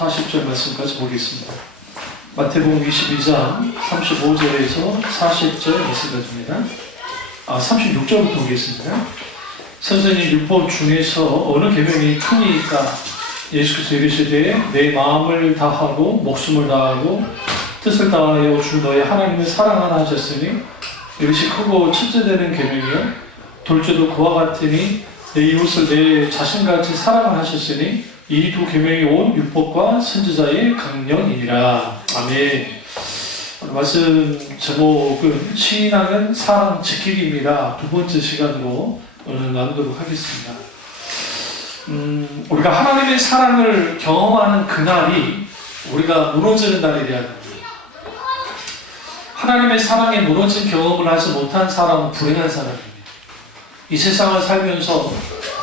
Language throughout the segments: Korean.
40절 말씀까지 보겠습니다. 마태복음 22장 35절에서 40절 말씀까지입니다. 36절부터 보겠습니다. 선생님 율법 중에서 어느 계명이 크니까? 예수께서 이르시되 내 마음을 다하고 목숨을 다하고 뜻을 다하여 주 너의 하나님을 사랑하라 하셨으니 이것이 크고 첫째 되는 계명이요 둘째도 그와 같으니 내 이웃을 내 자신같이 사랑을 하셨으니 이 두 계명이 온 율법과 선지자의 강령이니라. 아멘. 오늘 말씀 제목은 신앙은 사랑 지키기입니다. 두 번째 시간으로 오늘 나누도록 하겠습니다. 우리가 하나님의 사랑을 경험하는 그날이 우리가 무너지는 날이 되어야 됩니다. 하나님의 사랑에 무너진 경험을 하지 못한 사람은 불행한 사람입니다. 이 세상을 살면서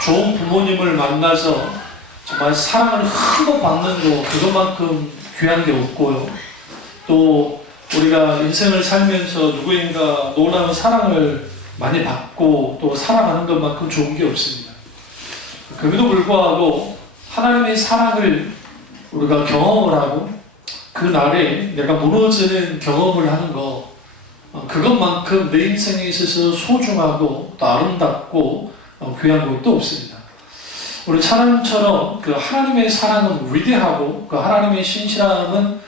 좋은 부모님을 만나서 정말 사랑을 흠뻑 받는 거 그것만큼 귀한 게 없고요. 또 우리가 인생을 살면서 누구인가 놀라운 사랑을 많이 받고 또 사랑하는 것만큼 좋은 게 없습니다. 그럼에도 불구하고 하나님의 사랑을 우리가 경험을 하고 그 날에 내가 무너지는 경험을 하는 거 그것만큼 내 인생에 있어서 소중하고 또 아름답고 귀한 것도 없습니다. 우리 찬양처럼 그 하나님의 사랑은 위대하고 그 하나님의 신실함은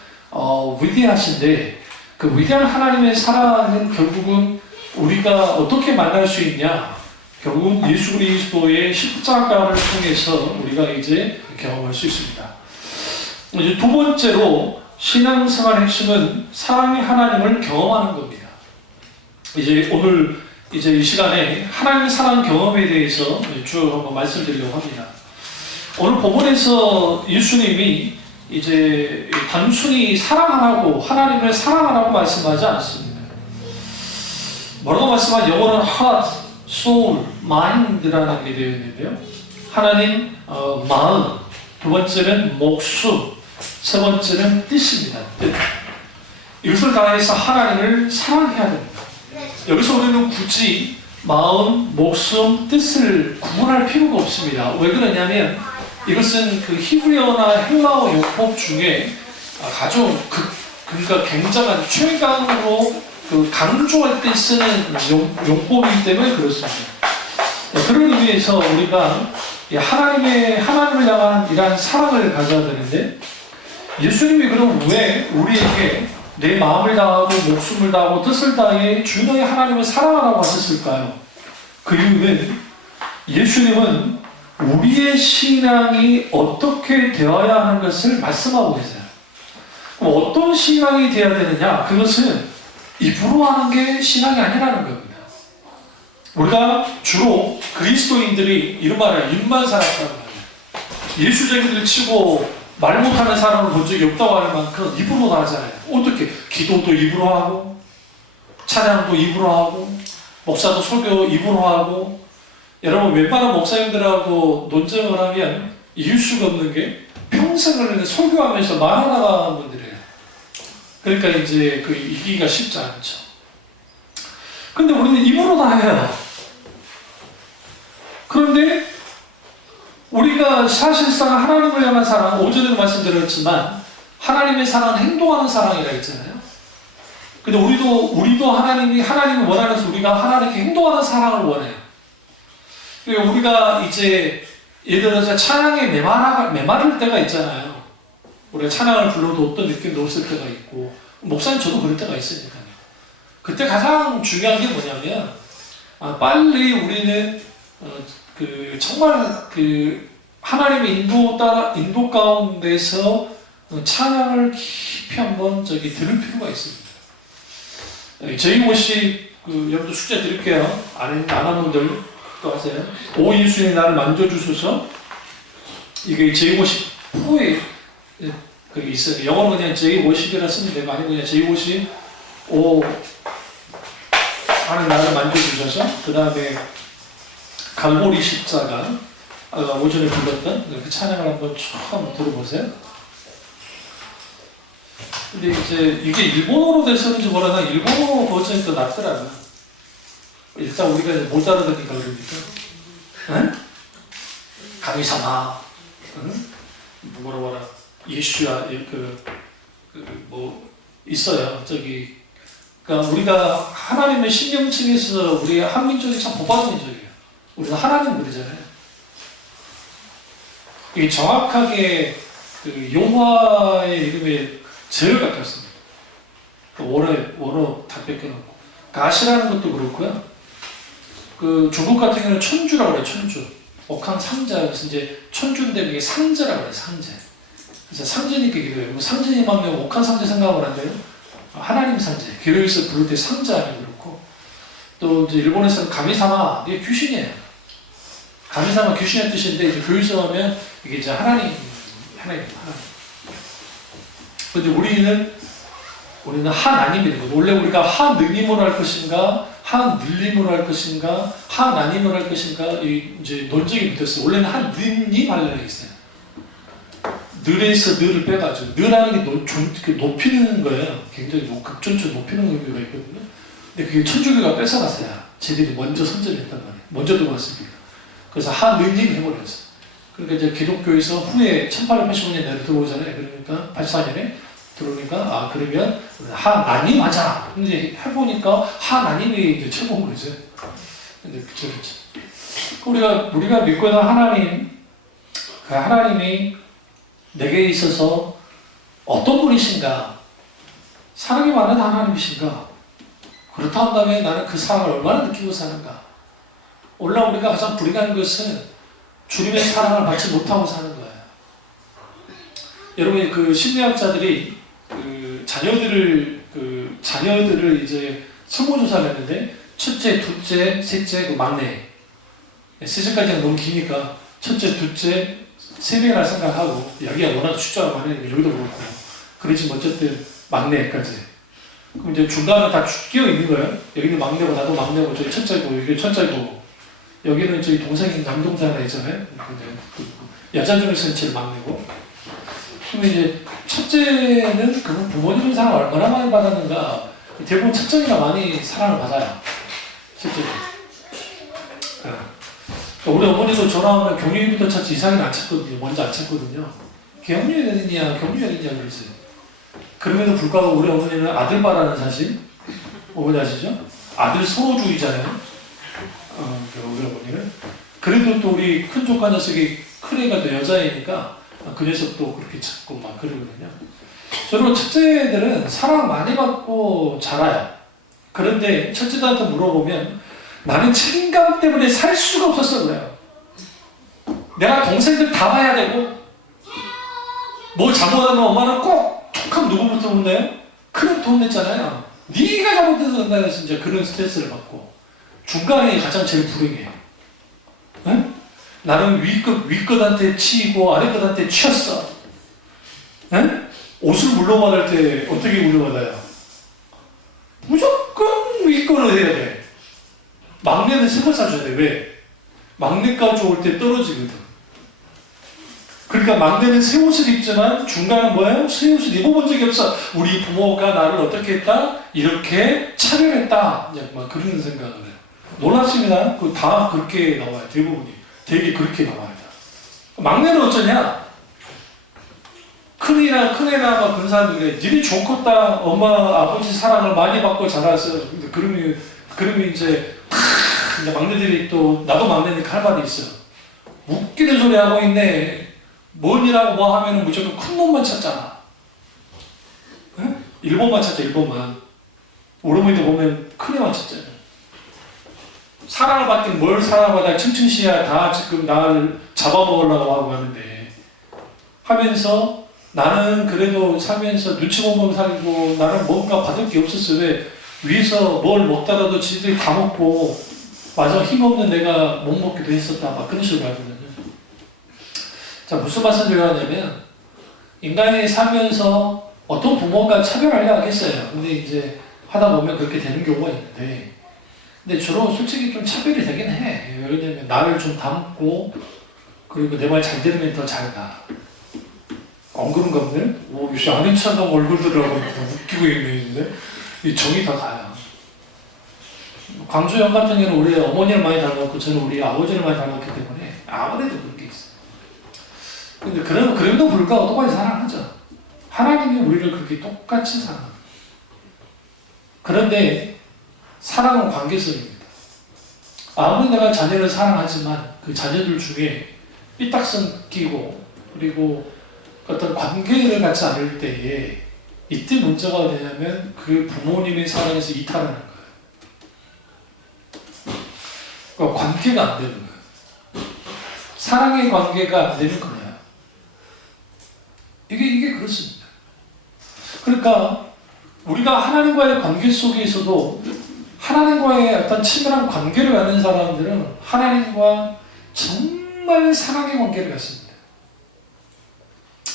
위대하신데 그 위대한 하나님의 사랑은 결국은 우리가 어떻게 만날 수 있냐? 결국 예수 그리스도의 십자가를 통해서 우리가 이제 경험할 수 있습니다. 이제 두 번째로 신앙생활의 핵심은 사랑의 하나님을 경험하는 겁니다. 이제 오늘 이제 이 시간에 하나님의 사랑 경험에 대해서 쭉 한번 말씀드리려고 합니다. 오늘 본문에서 예수님이 이제 단순히 사랑하라고 하나님을 사랑하라고 말씀하지 않습니다. 뭐라고 말씀하지? 영어로는 heart, soul, mind라는 게 되어 있는데요. 하나님 마음, 두 번째는 목숨, 세 번째는 뜻입니다. 뜻. 이것을 다해서 하나님을 사랑해야 됩니다. 여기서 우리는 굳이 마음, 목숨, 뜻을 구분할 필요가 없습니다. 왜 그러냐면 이것은 그 히브리어나 헬라어 용법 중에 아주 그러니까 굉장한 최강으로 그 강조할 때 쓰는 용법이기 때문에 그렇습니다. 그런 의미에서 우리가 하나님을 향한 이러한 사랑을 가져야 되는데 예수님이 그럼 왜 우리에게 내 마음을 다하고 목숨을 다하고 뜻을 다해 주 너의 하나님을 사랑하라고 하셨을까요? 그 이유는 예수님은 우리의 신앙이 어떻게 되어야 하는 것을 말씀하고 계세요. 그럼 어떤 신앙이 되어야 되느냐? 그것은 입으로 하는 게 신앙이 아니라는 겁니다. 우리가 주로 그리스도인들이 이런 말을 입만 살았다는 말이에요. 예수쟁이들 치고 말 못하는 사람을 본 적이 없다고 하는 만큼 입으로 다 하잖아요. 어떻게? 기도도 입으로 하고 찬양도 입으로 하고 목사도 설교 입으로 하고 여러분 웬만한 목사님들하고 논쟁을 하면 이길 수가 없는 게 평생을 설교하면서 말하다가 분들이에요. 그러니까 이제 그 이기기가 쉽지 않죠. 근데 우리는 입으로 다 해요. 그런데 우리가 사실상 하나님을 향한 사랑, 오전에도 말씀드렸지만 하나님의 사랑은 행동하는 사랑이라 했잖아요. 근데 우리도 하나님을 원하면서 우리가 하나님께 행동하는 사랑을 원해요. 그러니까 우리가 이제 예를 들어서 찬양에 메마를 때가 있잖아요. 우리가 찬양을 불러도 어떤 느낌도 없을 때가 있고 목사님 저도 그럴 때가 있으니까요. 그때 가장 중요한 게 뭐냐면 빨리 우리는 정말 하나님의 인도 가운데서 찬양을 깊이 한번 들을 필요가 있습니다. 저희 옷이 여러분들 숙제 드릴게요. 안 하는 분들 또 하세요. 오 예수님 나를 만져주소서. 이게 제50호에 있어요. 영어로 그냥 제50이라 쓰면 되고 아니면 그냥 제50 오 하는 나를 만져주셔서 그 다음에 갈보리 십자가 오전에 불렀던 그 찬양을 한번 쭉 한번 들어보세요. 근데 이제 이게 일본어로 돼서는지 몰라도 일본어 버전이 더 낫더라고요. 일단 우리가 이제 못 알아듣니까 그러니까. 응? 가미사마. 응? 뭐라. 예슈야 뭐 있어요. 그러니까 우리가 하나님의 신령층에서 우리 한민족이 참 복받은 민족이에요. 우리가 하나님 그러잖아요. 이게 정확하게 용화의 이름에 제일 가깝습니다. 원어 다 뺏겨놓고 가시라는 것도 그렇고요. 중국 같은 경우는 천주라고 그래요. 천주. 옥황상자. 그래서 이제 천주인데 이게 상제라고 그래요. 상제. 그래서 상제니까 그래요. 상제님 하면 옥황상제 생각을 한대요. 하나님 상제. 기도에서 부를 때 상자하면 그렇고, 또 이제 일본에서는 가미사마, 이게 귀신이에요. 가미사마 귀신의 뜻인데, 이제 교회에서 하면 이게 이제 하나님. 근데 우리는 하나님이 되는 거죠. 원래 우리가 하느님으로 할 것인가, 하늘림으로 할 것인가, 하나님으로 할 것인가, 이제 논쟁이 붙었어요. 원래는 하느님 하려고 했어요. 늘에서 늘을 빼가지고, 늘하는 게 높이는 거예요. 굉장히 극존초 높이는 의미가 있거든요. 근데 그게 천주교가 뺏어갔어요. 쟤들이 먼저 선전했단 말이에요. 먼저 들어왔습니다. 그래서 하느님 해버렸어요. 그러니까 이제 기독교에서 후에 1885년에 내려 들어오잖아요. 그러니까 84년에 들어오니까 그러면 하나님 하자. 근데 해보니까 하나님이 이제 최고인 거죠. 근데 그렇죠. 우리가 믿고 있는 하나님, 그 하나님이 내게 있어서 어떤 분이신가? 사랑이 많은 하나님이신가? 그렇다 한다면 나는 그 사랑을 얼마나 느끼고 사는가? 오늘 우리가 가장 불행한 것은 주님의 사랑을 받지 못하고 사는 거예요. 여러분, 심리학자들이 자녀들을 이제 설문조사를 했는데, 첫째, 둘째, 셋째, 막내. 셋째까지는 너무 기니까, 첫째, 둘째, 세 명이라 생각하고, 여기가 워낙 숫자가 많으니까 여기도 그렇고, 그렇지만 어쨌든 막내까지. 그럼 이제 중간은 다 끼어 있는 거예요. 여기는 막내고, 나도 막내고, 저기 첫째고, 여기 첫째고, 여기는 저희 동생인 남동생 하나 있잖아요. 여자 중에서는 제일 막내고. 그러면 이제 첫째는 그분 부모님의 사랑을 얼마나 많이 받았는가. 대부분 첫째가 많이 사랑을 받아요. 실제로. 우리 어머니도 전화하면 경유이부터 찾지 이상은 안 찾거든요. 먼저 안 찾거든요. 경유이 어딨냐, 경유이 어딨냐 그러세요. 그럼에도 불구하고 우리 어머니는 아들바라는 사실, 어머니 아시죠? 아들 서로주의잖아요. 우리 어머니는. 그래도 또 우리 큰 조카 녀석이 큰 애가 또 여자애니까 그 녀석도 그렇게 찾고 막 그러거든요. 저는 첫째들은 사랑 많이 받고 자라요. 그런데 첫째들한테 물어보면 나는 책임감 때문에 살 수가 없었어 그래요. 내가 동생들 다 봐야 되고 뭐 잘못하면 엄마는 꼭 툭하면 누구부터 혼나요? 큰애부터 혼냈잖아요. 네가 잘못해서 혼나요. 진짜 그런 스트레스를 받고 중간에 가장 제일 불행해요. 응? 나는 위끝한테 치이고 아래끝한테 치였어. 응? 옷을 물려받을 때 어떻게 물려받아요? 무조건 위끝을 해야 돼. 막내는 새걸 사줘야 돼. 왜? 막내까지 올 때 떨어지거든. 그러니까 막내는 새 옷을 입지만 중간은 뭐예요? 새 옷을 입어본 적이 없어. 우리 부모가 나를 어떻게 했다? 이렇게 차별했다. 막 그런 생각을 해요. 놀랍습니다. 다 그렇게 나와요. 대부분이. 되게 그렇게 나와요. 막내는 어쩌냐? 큰애나 막 그런 사람들이 니네 좋겠다. 엄마, 아버지 사랑을 많이 받고 자랐어. 그러면 이제 막내들이 또 나도 막내니까 할 말이 있어. 웃기는 소리 하고 있네. 뭔이라고 뭐 하면은 무조건 큰 놈만 찾잖아. 응? 일본만 찾자, 일본만. 우리 어머니도 보면 큰 애만 찾잖아요. 사랑을 받긴 뭘 사랑을 받아 층층시야 다 지금 나를 잡아먹으려고 하고 하는데 하면서 나는 그래도 살면서 눈치 못 보고 살고 나는 뭔가 받을 게 없었어. 왜? 위에서 뭘 먹다가도 지들이 다 먹고 마저 힘없는 내가 못 먹기도 했었다. 막 그런 식으로 하거든요. 자, 무슨 말씀을 하냐면 인간이 살면서 어떤 부모가 차별하려 하겠어요. 근데 이제 하다 보면 그렇게 되는 경우가 있는데 근데 주로 솔직히 좀 차별이 되긴 해. 왜냐면 나를 좀 닮고 그리고 내 말 잘 들으면 더 잘 가. 안 그런가 보네? 오, 역시 아는 척하고 얼굴들하고 웃기고 있는데 이 정이 더 가요. 광주형 같은 경우는 우리 어머니를 많이 닮았고 저는 우리 아버지를 많이 닮았기 때문에 아무래도 그런 게 있어요. 근데 그럼에도 불구하고 똑같이 사랑하죠. 하나님이 우리를 그렇게 똑같이 사랑합니다. 그런데 사랑은 관계성입니다. 아무리 내가 자녀를 사랑하지만 그 자녀들 중에 삐딱선 끼고 그리고 어떤 관계를 갖지 않을 때에 이때 문제가 되냐면 그 부모님의 사랑에서 이탈하는 거예요. 그러니까 관계가 안 되는 거예요. 사랑의 관계가 안 되는 거예요. 이게 그렇습니다. 그러니까 우리가 하나님과의 관계 속에서도 하나님과의 어떤 친밀한 관계를 갖는 사람들은 하나님과 정말 사랑의 관계를 갖습니다.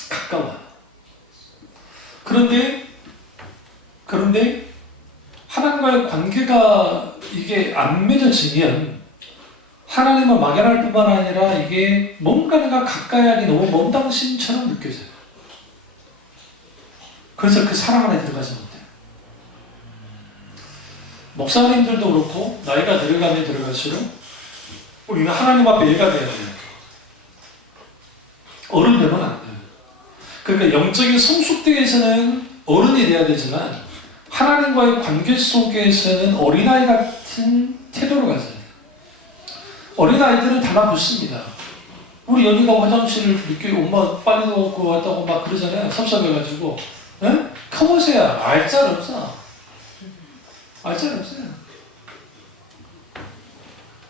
가까워요. 그런데 하나님과의 관계가 이게 안 맺어지면 하나님을 막연할 뿐만 아니라 이게 뭔가 내가 가까이 하기 너무 먼 당신처럼 느껴져요. 그래서 그 사랑 안에 들어가지 못해요. 목사님들도 그렇고 나이가 들어가면 들어갈수록 우리는 하나님 앞에 애가 돼야 돼요. 어른 되면 안 돼요. 그러니까 영적인 성숙대에서는 어른이 돼야 되지만 하나님과의 관계 속에서는 어린아이 같은 태도로 가져야 돼요. 어린아이들은 달라붙습니다. 우리 연희가 화장실을 늦게 엄마 빨리 넣고 왔다고 막 그러잖아요. 섭섭해가지고. 응? 커머세야 알짤 없어. 알짤 없어요.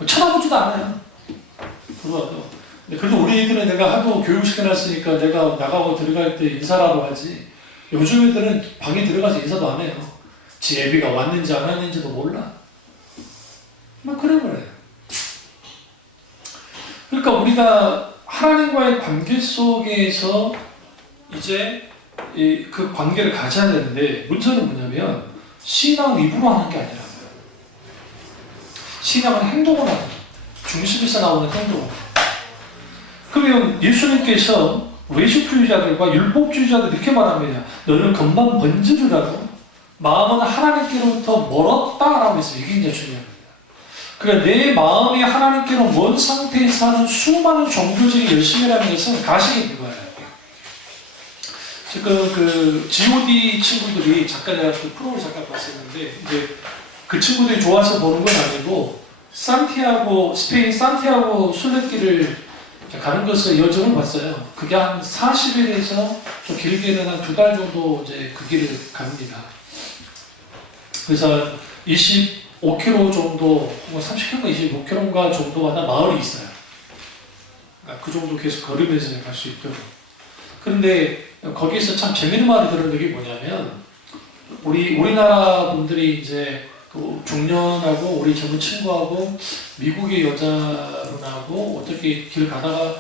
쳐다보지도 않아요. 그러고도. 그래도 우리 애들은 내가 하도 교육시켜놨으니까 내가 나가고 들어갈 때 인사라고 하지. 요즘 애들은 방에 들어가서 인사도 안 해요. 지 애비가 왔는지 안 왔는지도 몰라. 막 그래 버려요. 그러니까 우리가 하나님과의 관계 속에서 이제 그 관계를 가져야 되는데 문제는 뭐냐면 신앙을 입으로 하는 게 아니라고요. 신앙은 행동을 하는 거예요. 중심에서 나오는 행동을. 그러면 예수님께서 외식주의자들과 율법주의자들 이렇게 말합니다. 너는 겉만 번지르라고 마음은 하나님께로부터 멀었다라고 했어요. 이게 이제 중요합니다. 그러니까 내 마음이 하나님께로 먼 상태에서 하는 수많은 종교적인 열심이라는 것은 가식이 있는 거예요. 지금 그 G.O.D 친구들이 제가 그 프로를 잠깐 봤었는데 이제 그 친구들이 좋아서 보는 건 아니고 스페인 산티아고 순례길을 가는 것을 여정을 봤어요. 그게 한 40일에서 좀 길게는 한 2달 정도 이제 그 길을 갑니다. 그래서 25km 정도, 30km인가 25km인가 정도 하나 마을이 있어요. 그러니까 그 정도 계속 걸으면서 갈 수 있도록. 그런데 거기에서 참 재밌는 말을 들은 게 뭐냐면 우리나라 분들이 이제 그 중년하고 우리 젊은 친구하고 미국의 여자분하고 어떻게 길 가다가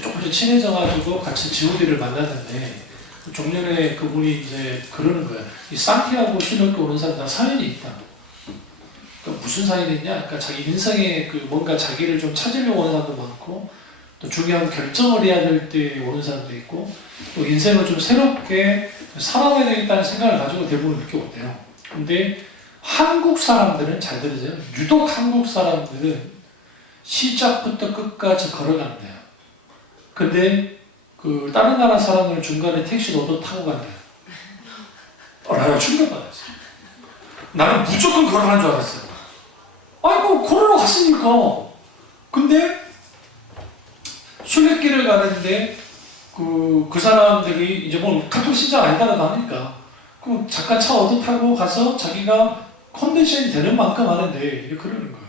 조금씩 친해져가지고 같이 G.O.D를 만났는데 중년에 그분이 이제 그러는 거예요. 이 산티아고 순례길 오는 사람 다 사연이 있다. 그러니까 무슨 사연이 있냐? 그러니까 자기 인생에 그 뭔가 자기를 좀 찾으려고 오는 사람도 많고 또 중요한 결정을 해야 될 때 오는 사람도 있고 또 인생을 좀 새롭게 살아가야 되겠다는 생각을 가지고 대부분 이렇게 온대요. 근데 한국 사람들은 잘 들으세요. 유독 한국 사람들은 시작부터 끝까지 걸어간대요. 근데 그 다른 나라 사람들은 중간에 택시를 얻어 타고 간대요. 나는 충격받았어요. 나는 무조건 걸어가는 줄 알았어요. 아이고 걸으러 갔으니까. 근데 순례길을 가는데 그 사람들이 이제 뭐 카톨릭 신자 아니다라도 하니까 그럼 잠깐 차 얻어 타고 가서 자기가 컨디션이 되는 만큼 하는데 이렇게 그러는 거예요.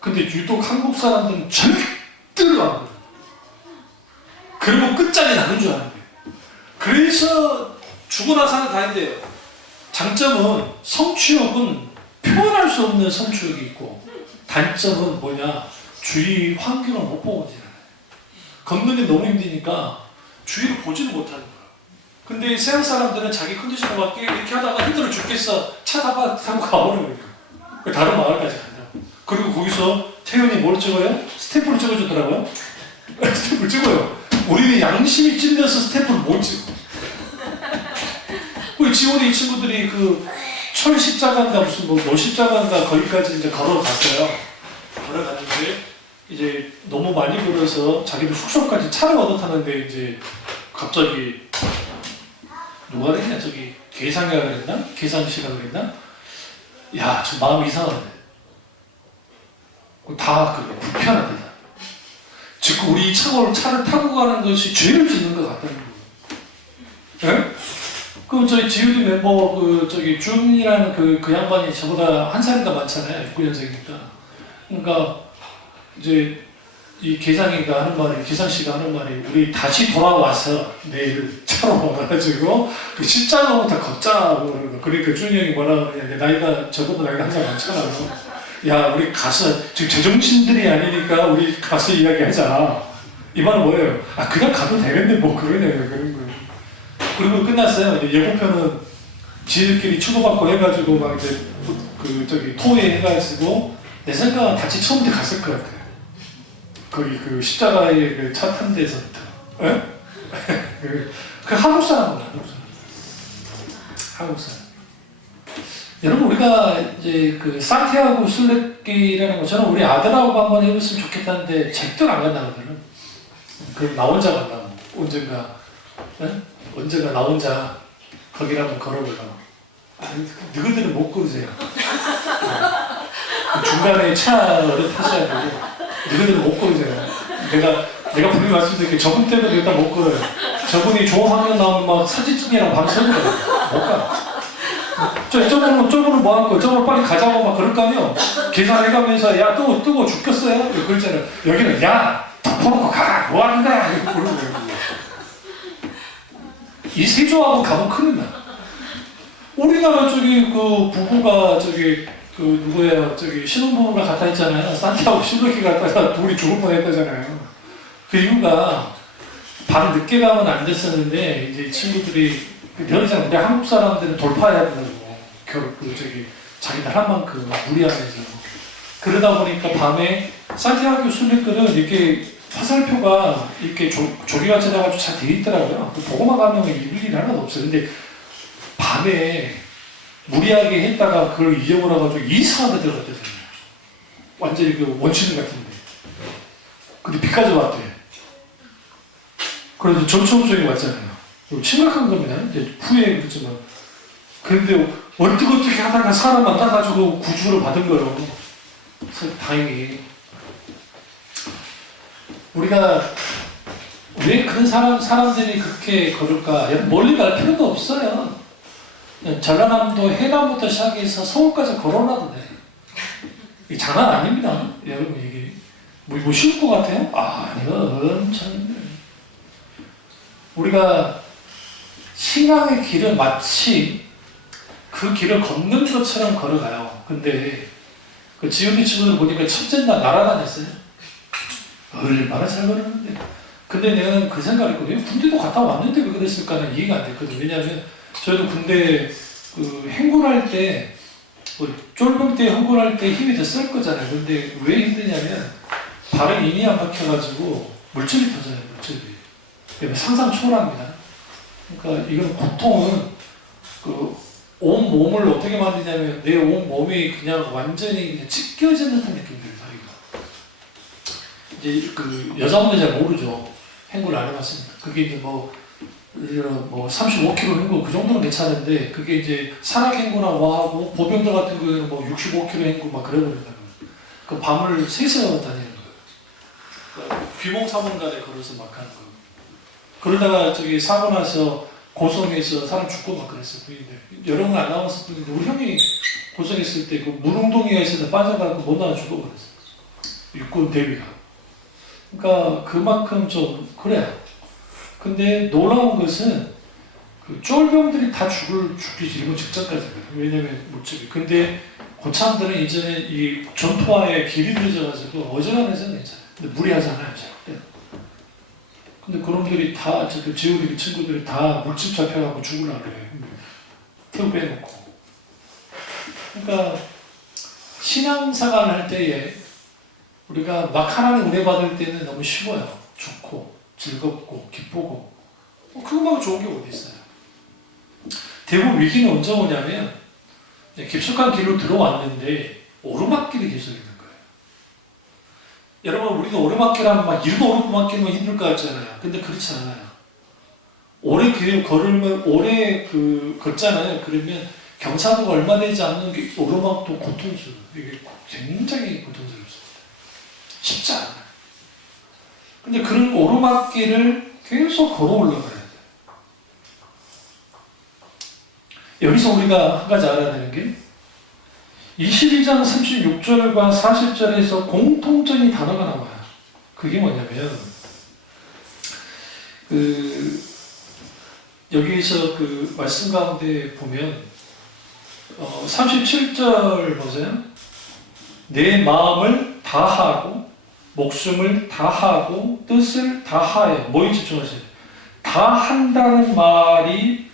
근데 유독 한국 사람들은 절대로 안 그래요. 그리고 끝장이 나는 줄 아는데. 그래서 죽어나 사는 다인데요. 장점은 성취욕은 표현할 수 없는 성취욕이 있고 단점은 뭐냐? 주위 환경을 못 보고 지나요. 걷는 게 너무 힘드니까 주위를 보지를 못하는 거예요. 근데 서양 사람들은 자기 컨디션에 맞게 이렇게 하다가 힘들어 죽겠어. 차 타고 가버리는 거예요. 다른 마을까지 간다고. 그리고 거기서 태연이 뭘 찍어요? 스탬프를 찍어주더라고요. 스탬프를 찍어요. 우리는 양심이 찔려서 스탬프를 못 찍어. 그 G.O.D 친구들이 그 철 십자가인가 무슨 뭐 십자가인가 거기까지 이제 걸어갔어요. 걸어갔는데 이제 너무 많이 걸어서 자기도 숙소까지 차를 얻어 타는데 이제 갑자기 누가 그랬냐? 저기 계상이라 그랬나? 계상씨라 그랬나? 야, 저 마음이 이상한데. 다 그래, 불편합니다. 지금 우리 차를 타고 가는 것이 죄를 짓는 것 같다는 거예요. 예? 그럼 저희 GOD 멤버 저기 준이라는 그 양반이 저보다 한 살인가 많잖아요. 69년생이니까. 그러니까 이제 이 계상이가 하는 말이, 계상씨가 하는 말이, 우리 다시 돌아와서 내일 차로 와가지고 그 십자가부터 걷자고 그러는 거. 그러니까 준이 형이 뭐라 그러냐. 나이가, 저보다 나이가 한 살 많잖아요. 야, 우리 가서, 지금 제정신들이 아니니까 우리 가서 이야기하자. 이 말은 뭐예요? 아, 그냥 가도 되겠네, 뭐, 그러네, 그런 거예요. 그리고 끝났어요. 이제 예고편은 지들끼리 추도받고 해가지고, 막 이제, 저기, 토에 해가지고, 내 생각은 같이 처음부터 갔을 것 같아요. 거기 십자가의 차 탄 데서부터. 예? 그 한국 사람은 한국 사람. 여러분, 우리가 이제 산티아고 순례길이라는 것처럼 우리 아들하고 한번 해봤으면 좋겠다는데 절대로 안 간다거든요. 나 혼자 간다고. 언젠가 나 혼자 거기를 한번 걸어보려고. 아니, 너희들은 못 걸으세요. 중간에 차를 타셔야 되고 너희들은 못 걸으세요. 내가 분명히 말씀드릴게요. 저분 때문에 일단 못 걸어요. 저분이 좋은 화면 나오면 막 사진찍이랑 밤새는 거예요. 못 가. 저분은 뭐 할 거야? 저분은 빨리 가자고 막 그럴 거 아니야? 계산해가면서, 야, 뜨거 죽겠어요? 그랬잖아요. 여기는, 야, 덮어놓고 가! 뭐 하는 거야? 이렇게 그러는 거예요. 이 세조하고 가면 큰일 나. 우리나라 저기 부부가 누구예요? 신혼부부가 갔다 했잖아요. 산티아고 순례길 갔다가 둘이 죽을 뻔 했다잖아요. 그 이유가 밤 늦게 가면 안 됐었는데, 이제 친구들이 여기서 우리 한국 사람들은 돌파해야 된다고. 자기 나라만큼 무리하면서. 그러다 보니까 밤에 산티아고 순례길은 이렇게 화살표가 이렇게 조개같이 나가지고 잘 되어 있더라고요. 보고만 가면 입을 일이 하나도 없어요. 근데 밤에 무리하게 했다가 그걸 잊어버려 가지고 이상하게 들어갔대잖아요. 완전히 원시인 같은데. 근데 비까지 왔대. 그래서 전초음성이 왔잖아요. 심각한 겁니다. 이제 후에 그렇지만. 그런데 어떻게 하다가 사람 만나가지고 구주를 받은 거예요. 그래서 다행히. 우리가 왜 그런 사람들이 그렇게 걸을까? 멀리 갈 필요도 없어요. 전라남도 해남부터 시작해서 서울까지 걸어놔도 돼. 이게 장난 아닙니다. 여러분, 이게. 뭐 쉬울 것 같아요? 아니요. 엄청. 우리가 신앙의 길은 마치 그 길을 걷는 것처럼 걸어가요. 근데 그 GOD 친구들 보니까 첫째날 날아다녔어요. 얼마나 잘 걸었는데. 근데 내가 그 생각을 했거든요. 군대도 갔다 왔는데 왜 그랬을까는 이해가 안 됐거든요. 왜냐하면 저희도 군대 행군할 때 쫄병 때 행군할 때 힘이 더 쓸 거잖아요. 근데 왜 힘드냐면 발은 인이 안 박혀가지고 물질이 터져요. 물질이. 상상 초월합니다. 그러니까 이건 고통은 온 몸을 어떻게 만드냐면 내 온 몸이 그냥 완전히 그냥 찢겨진 듯한 느낌이 들어요. 이제 여자분들 잘 모르죠. 행군을 안 해봤습니다. 그게 이제 뭐 35km 행군 그 정도는 괜찮은데 그게 이제 산악 행군하고 하고 보병들 같은 경우에는 뭐 65km 행군 막 그래버린다는 거예요. 그 밤을 3시간 다니는 거예요. 귀몽사몽간에 걸어서 막 하는 거예요. 그러다가 사고 나서 고성에서 사람 죽고 막 그랬어요. 여러분 안 나왔을 뿐인데 우리 형이 고성했을 때 그 문웅동이가 있어서 빠져가고 못 나와 죽어버렸어요. 육군 대위가. 그러니까 그만큼 좀 그래요. 근데 놀라운 것은 쫄병들이 다 죽기 일본 직전까지거든요. 왜냐면 물질이. 근데 고참들은 이전에 이 전투화에 길이 늦어가지고 어지간해서는 괜찮아요. 근데 무리하잖아요. 절대. 근데 그놈들이 다, GOD 친구들이 다 물집 잡혀가고 죽으려고 그래. 태우 빼놓고. 그러니까, 신앙생활 할 때에 우리가 막 하나님 은혜 받을 때는 너무 쉬워요. 좋고, 즐겁고, 기쁘고. 그거만 좋은 게 어디 있어요. 대부분 위기는 언제 오냐면, 깊숙한 길로 들어왔는데, 오르막길이 계속 있는 거예요. 여러분, 우리가 오르막길 하면 막 일도 오르막길만 힘들 것 같잖아요. 근데 그렇지 않아요. 오래 걸으면 오래 걷잖아요. 그러면 경사도가 얼마 되지 않는 게 오르막도 고통스러워요. 이게 굉장히 고통스럽습니다. 쉽지 않아요. 근데 그런 오르막길을 계속 걸어 올라가야 돼요. 여기서 우리가 한 가지 알아야 되는 게 22장 36절과 40절에서 공통적인 단어가 나와요. 그게 뭐냐면 여기서 말씀 가운데 보면 37절 보세요. 내 마음을 다하고 목숨을 다하고 뜻을 다하여 뭐에 집중하세요? 다 한다는 말이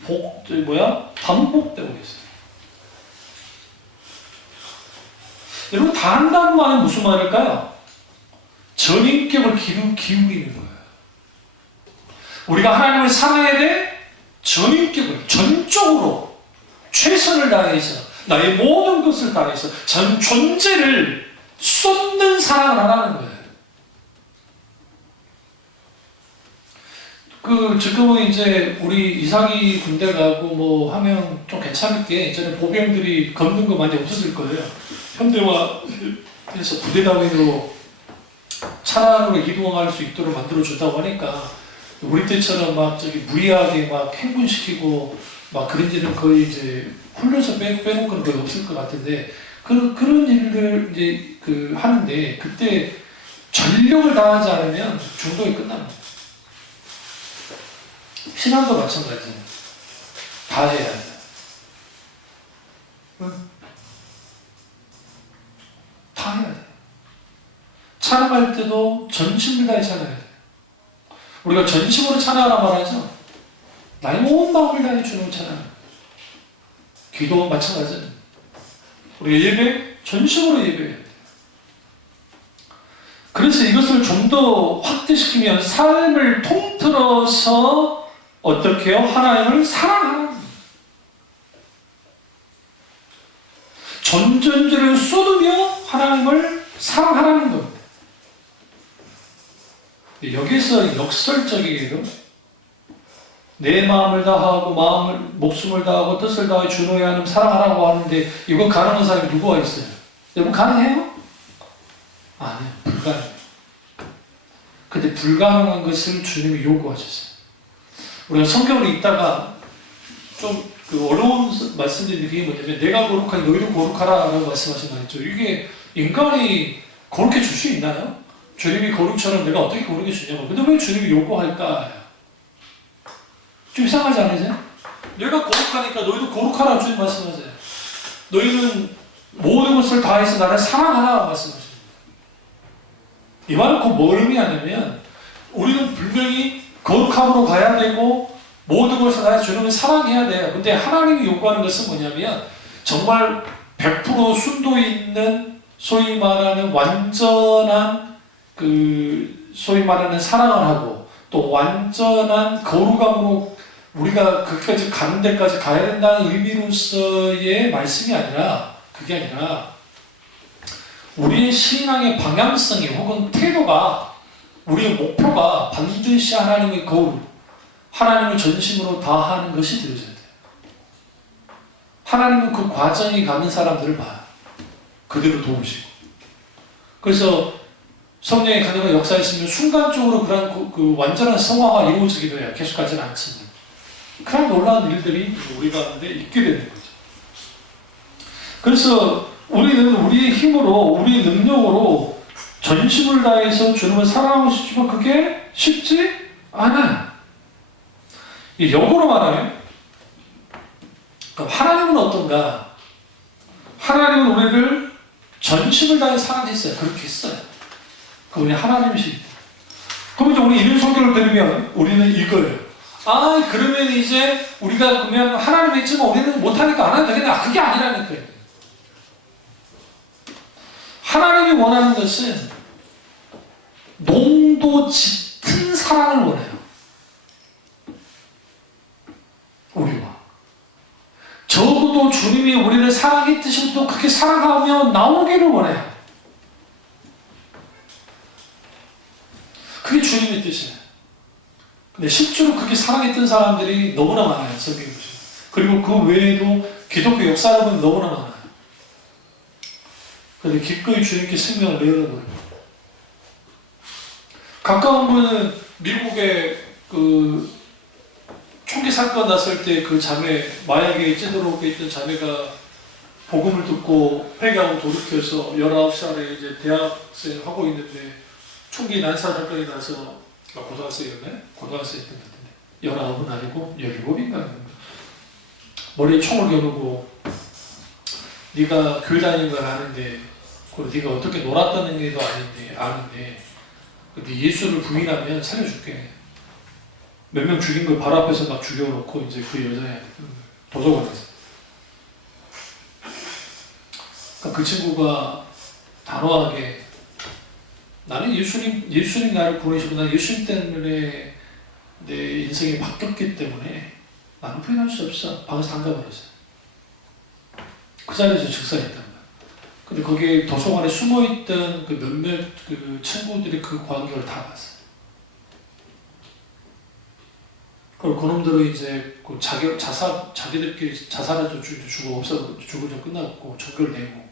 반복되고 있어요. 여러분, 다 한다는 말은 무슨 말일까요? 전인격을 기울이는 거예요. 우리가 하나님을 사랑해야 돼? 전인격을, 전적으로 최선을 다해서 나의 모든 것을 다해서 전 존재를 쏟는 사랑을 하라는 거예요. 지금은 이제 우리 이삭이 군대 가고 하면 좀 괜찮을 게 이제는 보병들이 걷는 거 많이 없어질 거예요. 현대화해서 부대단위로 차량으로 이동할 수 있도록 만들어준다고 하니까 우리 때처럼 무리하게 행군시키고 그런 일은 거의 이제 훈련소 빼놓은 건 거의 없을 것 같은데 그런 일을 이제 하는데 그때 전력을 다하지 않으면 중독이 끝납니다. 신앙도 마찬가지예요. 다 해야 돼요. 다 해야 돼요. 찬양할 때도 전심을 다해 찬양해야 돼요. 우리가 전심으로 찬양하라 말하죠. 나의 온 마음을 다해 주는 찬양. 기도 마찬가지예요. 우리가 예배, 전심으로 예배해야 돼요. 그래서 이것을 좀 더 확대시키면 삶을 통틀어서 어떻게 해요? 하나님을 사랑하는 거예요. 전전제를 쏟으며 하나님을 사랑하라는 겁니다. 여기서 역설적이게도 내 마음을 다하고 목숨을 다하고 뜻을 다하여 준호해야 하는 사랑하라고 하는데 이거 가능한 사람이 누구가 있어요? 여러분 가능해요? 아니요. 불가능해요. 근데 불가능한 것을 주님이 요구하셨어요. 우리가 성경을 읽다가 좀 어려운 말씀들이 그게 뭐냐면 내가 거룩하니 너희도 거룩하라 라고 말씀하신 말이죠. 이게 인간이 거룩해 줄 수 있나요? 주님이 거룩처럼 내가 어떻게 거룩해 주냐고. 근데 왜 주님이 요구할까? 좀 이상하지 않으세요? 내가 거룩하니까 너희도 거룩하라 주님 말씀하세요. 너희는 모든 것을 다해서 나를 사랑하라 말씀하십니다. 이 말은 곧 뭘 의미하냐면 우리는 분명히 거룩함으로 가야 되고 모든 것을 다해서 주님을 사랑해야 돼요. 근데 하나님이 요구하는 것은 뭐냐면 정말 100% 순도 있는 소위 말하는 완전한 소위 말하는 사랑을 하고 또 완전한 거룩함으로 우리가 그까지 가는 데까지 가야 된다는 의미로서의 말씀이 아니라 그게 아니라 우리의 신앙의 방향성이 혹은 태도가 우리의 목표가 반드시 하나님의 거룩, 하나님을 전심으로 다하는 것이 되어져야 돼요. 하나님은 그 과정이 가는 사람들을 봐요. 그대로 도우시고. 그래서 성령의 가능한 역사했으면 순간적으로 그런 완전한 성화가 이루어지기도 해요. 계속 가지는 않지만. 그런 놀라운 일들이 우리 가운데 있게 되는 거죠. 그래서 우리는 우리의 힘으로, 우리의 능력으로 전심을 다해서 주님을 사랑하고 싶지만 그게 쉽지 않아요. 역으로 말하면 그럼 하나님은 어떤가? 하나님은 우리를 전심을 다해 사랑했어요. 그렇게 했어요. 그럼 우리 하나님이시기 때문에. 그럼 이제 우리 이런 소개를 들으면 우리는 이거예요. 그러면 이제 우리가 그러면 하나님 있지만 우리는 못하니까 안 하면 되겠네. 그게 아니라니까요. 하나님이 원하는 것은 농도 짙은 사랑을 원해요. 우리와. 적어도 주님이 우리를 사랑했듯이 또 그렇게 사랑하며 나오기를 원해요. 그게 주님의 뜻이에요. 근데 실제로 그렇게 사랑했던 사람들이 너무나 많아요. 성경에 보시면. 그리고 그 외에도 기독교 역사라면 너무나 많아요. 그런데 기꺼이 주님께 생명을 내어버려요. 가까운 분은 미국의 그 총기 사건 났을 때 그 자매, 마약에 찌들어 있던 자매가 복음을 듣고 회개하고 돌이켜서 19살에 이제 대학생 하고 있는데 총기 난사 사건이 나서 고등학생이었네? 고등학생이었던 것 같은데 19은 아니고 17인가 머리에 총을 겨누고 네가 교회 다니는 걸 아는데 그리고 네가 어떻게 놀았다는 게도 아는데 근데 예수를 부인하면 살려줄게. 몇 명 죽인 걸 바로 앞에서 막 죽여놓고 이제 그 여자애한테 도서관에서. 그러니까 그 친구가 단호하게 나는 예수님 나를 구원하시고 난 예수님 때문에 내 인생이 바뀌었기 때문에 나는 부인할 수 없어. 방에서 담가버렸어. 그 자리에서 즉사했단 말이야. 근데 거기에 도서관에 숨어있던 그 몇몇 그 친구들이 그 광경을 다 봤어. 그리고 그놈들은 이제 그 자기들끼리 자살해서 죽어 끝났고 전교를 내고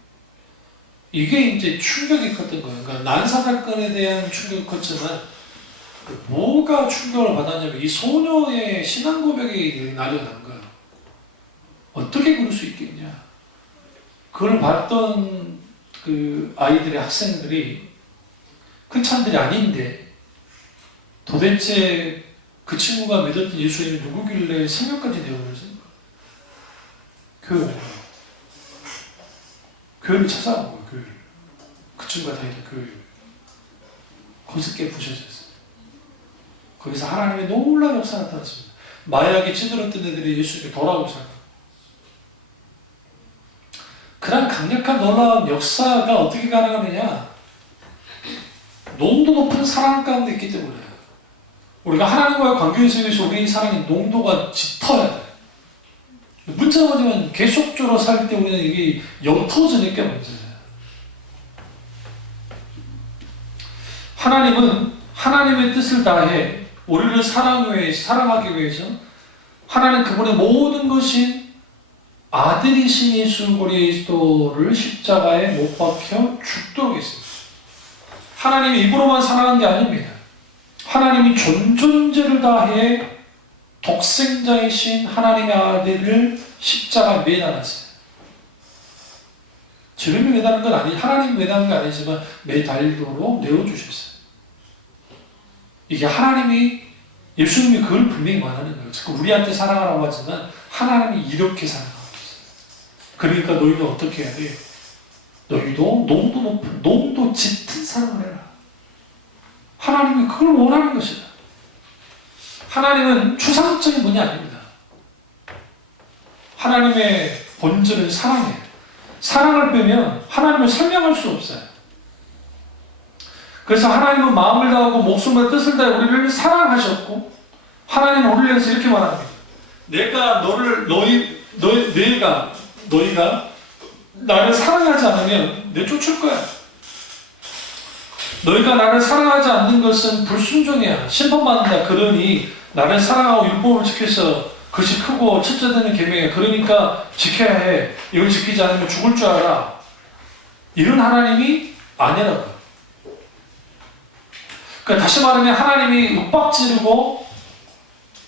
이게 이제 충격이 컸던 거예요. 그러니까 난사 사건에 대한 충격이 컸지만 그 뭐가 충격을 받았냐면 이 소녀의 신앙 고백이 날려난 거예요. 어떻게 그럴 수 있겠냐? 그걸 봤던 그 아이들의 학생들이 크리스찬들이 아닌데 도대체 그 친구가 믿었던 예수님이 누구길래 생명까지 내어버렸어요? 교회를 찾아온 거예요. 교회를. 그 친구가 다니던 교회를. 거기서 부셔졌어요. 거기서 하나님의 놀라운 역사가 나타났습니다. 마약에 찌들었던 애들이 예수님께 돌아오고 시작합니다. 그런 강력한 놀라운 역사가 어떻게 가능하느냐? 농도 높은 사랑 가운데 있기 때문에 우리가 하나님과의 관계에 있어서 우리의 사랑의 농도가 짙어야 돼. 문제가 뭐냐면 계속적으로 살 때 우리는 이게 옅어지니까 문제예요. 하나님은 하나님의 뜻을 다해 우리를 사랑하기 위해서 하나님 그분의 모든 것인 아들이신 예수 그리스도를 십자가에 못 박혀 죽도록 했습니다. 하나님이 입으로만 사랑한 게 아닙니다. 하나님이 존재를 다해 독생자이신 하나님의 아들을 십자가에 매달았어요. 주님이 매달은 건 하나님이 매달은 건 아니지만 매달도록 내어주셨어요. 이게 하나님이 예수님이 그걸 분명히 말하는 거예요. 우리한테 사랑하라고 하지만 하나님이 이렇게 사랑하고 있어요. 그러니까 너희는 어떻게 해야 돼? 너희도 농도 높은, 농도 짙은 사랑을 해라. 하나님이 그걸 원하는 것이다. 하나님은 추상적인 분이 아닙니다. 하나님의 본질은 사랑이에요. 사랑을 빼면 하나님을 설명할 수 없어요. 그래서 하나님은 마음을 다하고 목숨과 뜻을 다해 우리를 사랑하셨고 하나님은 우리를 위해서 이렇게 말합니다. 너희가 나를 사랑하지 않으면 내 쫓을 거야. 너희가 나를 사랑하지 않는 것은 불순종이야. 심판받는다. 그러니 나를 사랑하고 율법을 지켜서 그것이 크고 첫째 되는 계명이야. 그러니까 지켜야 해. 이걸 지키지 않으면 죽을 줄 알아. 이런 하나님이 아니라고. 그러니까 다시 말하면 하나님이 윽박지르고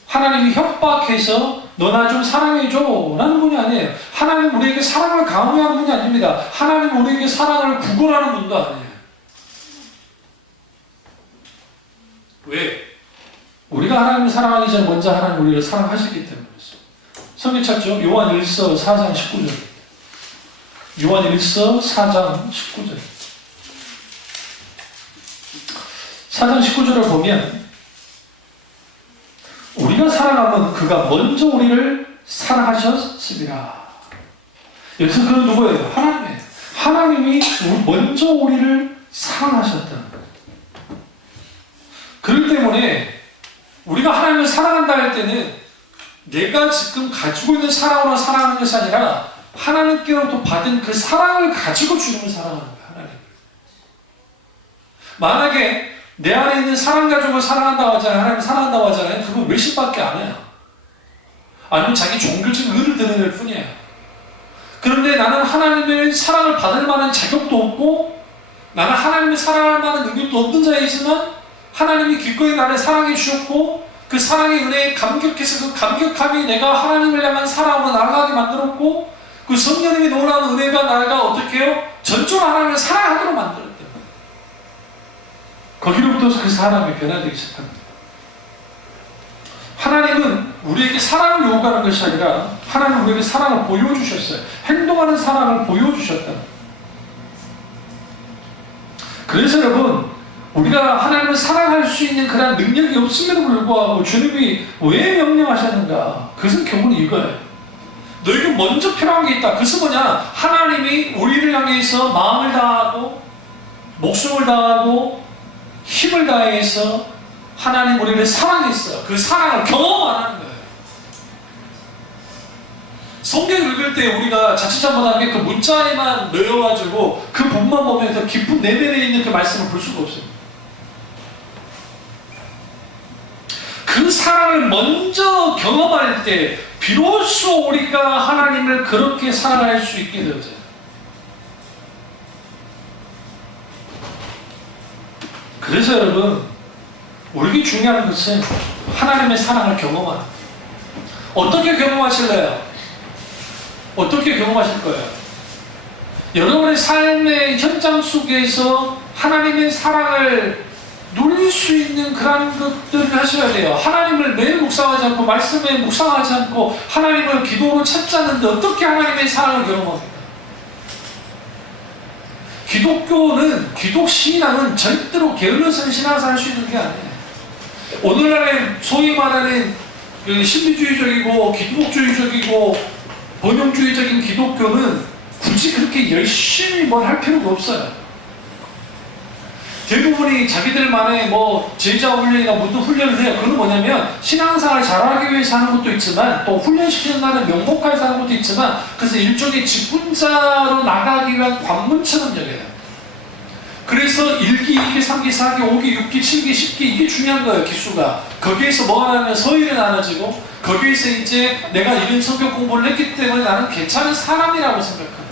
하나님이 협박해서 너 나 좀 사랑해줘 라는 분이 아니에요. 하나님 우리에게 사랑을 강요하는 분이 아닙니다. 하나님 우리에게 사랑을 구걸하는 분도 아니에요. 왜? 우리가 하나님을 사랑하기 전에 먼저 하나님 우리를 사랑하시기 때문이었어요. 성경 찾죠? 요한 1서 4장 19절. 요한 1서 4장 19절. 4장 19절을 보면 우리가 사랑하면 그가 먼저 우리를 사랑하셨습니다. 여기서 그는 누구예요? 하나님이에요. 하나님이 먼저 우리를 사랑하셨다는 거예요. 그렇기 때문에 우리가 하나님을 사랑한다 할 때는 내가 지금 가지고 있는 사랑으로 사랑하는 것이 아니라 하나님께로부터 받은 그 사랑을 가지고 주님을 사랑하는 거예요. 하나님을. 만약에 내 안에 있는 사랑 가족을 사랑한다고 하잖아요. 하나님 사랑한다고 하잖아요. 그거 외식밖에 안 해요. 아니면 자기 종교적인 의를 드러낼 뿐이에요. 그런데 나는 하나님의 사랑을 받을 만한 자격도 없고 나는 하나님의 사랑할 만한 능력도 없는 자이지만 하나님이 기꺼이 나를 사랑해 주셨고 그 사랑의 은혜에 감격해서 그 감격함이 내가 하나님을 향한 사랑으로 나아가게 만들었고 그 성령님이 놀라운 은혜가 나가 어떻게 해요? 전적으로 하나님을 사랑하도록 만들었다. 거기로부터 그 사람이 변화되기 시작합니다. 하나님은 우리에게 사랑을 요구하는 것이 아니라 하나님은 우리에게 사랑을 보여주셨어요. 행동하는 사랑을 보여주셨다. 그래서 여러분 우리가 하나님을 사랑할 수 있는 그런 능력이 없음에도 불구하고 주님이 왜 명령하셨는가? 그것은 결국은 이거예요. 너에게 먼저 필요한 게 있다. 그것은 뭐냐? 하나님이 우리를 향해서 마음을 다하고 목숨을 다하고 힘을 다해서 하나님 우리를 사랑했어요. 그 사랑을 경험 안 하는 거예요. 성경 읽을 때 우리가 자칫 잘못하는 게 그 문자에만 넣어가지고 그 본만 보면서 깊은 내면에 있는 그 말씀을 볼 수가 없어요. 그 사랑을 먼저 경험할 때 비로소 우리가 하나님을 그렇게 사랑할 수 있게 되어져요. 그래서 여러분 우리에게 중요한 것은 하나님의 사랑을 경험하는 거예요. 어떻게 경험하실래요? 어떻게 경험하실 거예요? 여러분의 삶의 현장 속에서 하나님의 사랑을 누릴 수 있는 그런 것들을 하셔야 돼요. 하나님을 매일 묵상하지 않고 말씀에 묵상하지 않고 하나님을 기도로 찾지 않는데 어떻게 하나님의 사랑을 경험합니까? 기독교는 기독신앙은 절대로 게을러서 신앙생활 할 수 있는 게 아니에요. 오늘날의 소위 말하는 그 신비주의적이고 기독주의적이고 번영주의적인 기독교는 굳이 그렇게 열심히 뭘 할 필요가 없어요. 대부분이 자기들만의 뭐 제자 훈련이나 무도 훈련을 해요. 그건 뭐냐면 신앙생활을 잘하기 위해서 하는 것도 있지만 또 훈련시키는 날은 명목하여서 하는 것도 있지만 그래서 일종의 직분자로 나가기 위한 관문처럼 여겨요. 그래서 1기, 2기, 3기, 4기, 5기, 6기, 7기, 10기 이게 중요한 거예요. 기수가. 거기에서 뭐가 나면 서열이 나눠지고 거기에서 이제 내가 이런 성경 공부를 했기 때문에 나는 괜찮은 사람이라고 생각합니다.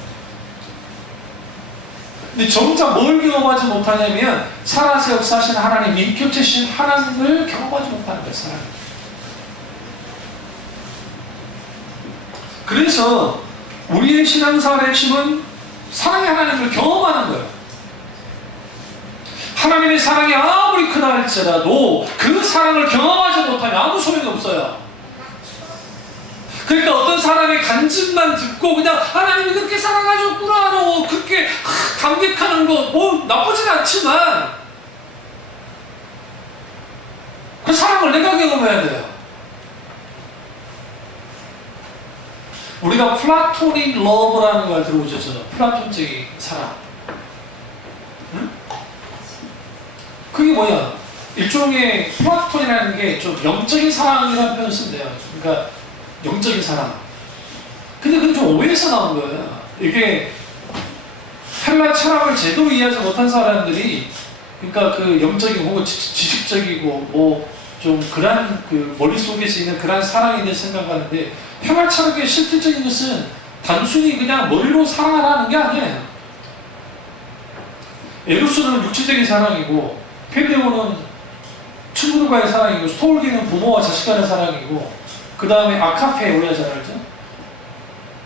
근데 정작 뭘 경험하지 못하냐면 살아서 역사하신 하나님, 인격체신 하나님을 경험하지 못하는 거예요. 사람이. 그래서 우리의 신앙생활의 핵심은 사랑의 하나님을 경험하는 거예요. 하나님의 사랑이 아무리 크다 할지라도 그 사랑을 경험하지 못하면 아무 소용이 없어요. 그러니까 어떤 사람의 간증만 듣고 그냥 하나님이 그렇게 사랑하셨구나 그렇게 감격하는 거 뭐 나쁘진 않지만 그 사랑을 내가 경험해야 돼요. 우리가 플라토닉 러브라는 걸 들어보셨죠? 플라톤적인 사랑. 응? 그게 뭐야? 일종의 플라톤이라는 게 좀 영적인 사랑이라는 표현을 쓴대요. 그러니까 영적인 사랑. 근데 그건 좀 오해에서 나온 거예요. 이게 헬라 철학을 제대로 이해하지 못한 사람들이 그러니까 그 영적인 혹은 지식적이고 뭐 좀 그런 그 머릿속에서 있는 그런 사랑인데 생각하는데 헬라 철학의 실질적인 것은 단순히 그냥 머리로 사랑하라는 게 아니에요. 에로스는 육체적인 사랑이고 페데오는 친구들과의 사랑이고 스톨기는 부모와 자식 간의 사랑이고 그 다음에 아카페 우리가 잘 알죠?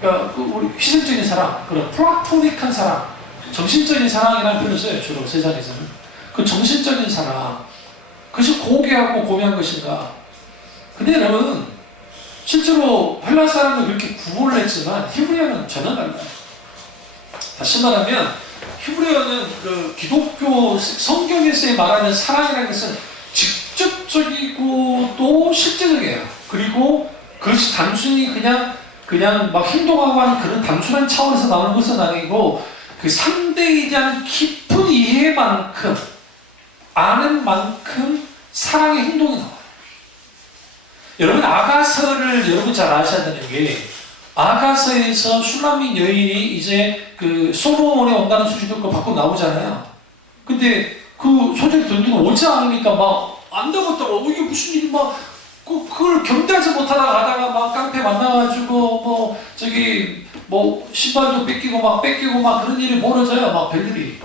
그러니까 그 우리 희생적인 사랑, 그런 플라토닉한 사랑, 정신적인 사랑이라는 표현을 써요. 주로 세상에서는. 그 정신적인 사랑, 그것이 고귀하고 고귀한 것인가? 근데 여러분 실제로 헬라 사람은 그렇게 구분을 했지만 히브리어는 전혀 달라요. 다시 말하면 히브리어는 그 기독교 성경에서 말하는 사랑이라는 것은 직접적이고 또 실제적이에요. 그리고 그것이 단순히 그냥 막 행동하고 하는 그런 단순한 차원에서 나오는 것은 아니고 그 상대에 대한 깊은 이해만큼 아는 만큼 사랑의 행동이 나와요. 여러분 아가서를 여러분 잘 아셔야 되는 게 아가서에서 슐라민 여인이 이제 그 솔로몬에 온다는 소식 듣고 밖으로 나오잖아요. 근데 그 소재를 던지고 오지 않으니까 막 안 되겠다고 이게 무슨 일이 막 그걸 견디하지 못하다가 가다가 막 깡패 만나가지고 뭐 저기 뭐 신발도 뺏기고 막 그런 일이 벌어져요. 막 별일이.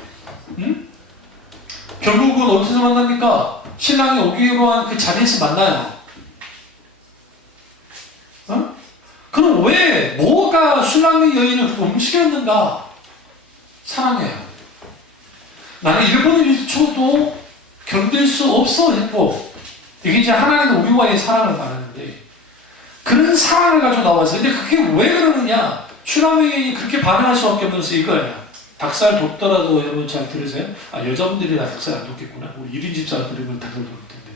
응? 결국은 어디서 만납니까? 신랑이 오기로 한 그 자리에서 만나요. 어? 그럼 왜 뭐가 신랑의 여인을 움직였는가? 사랑해요. 나는 일본을 일초도 견딜 수 없어 했고, 이게 이제 하나님은 우리와의 사랑을 말하는데, 그런 사랑을 가지고 나왔어요. 근데 그게 왜 그러느냐? 슈라미인이 그렇게 반응할 수밖에 없는 것은 이거예요. 닭살 돋더라도 여러분 잘 들으세요? 아, 여자분들이 닭살 안 돋겠구나. 우리 1인 집사들은 닭살 돋을 텐데.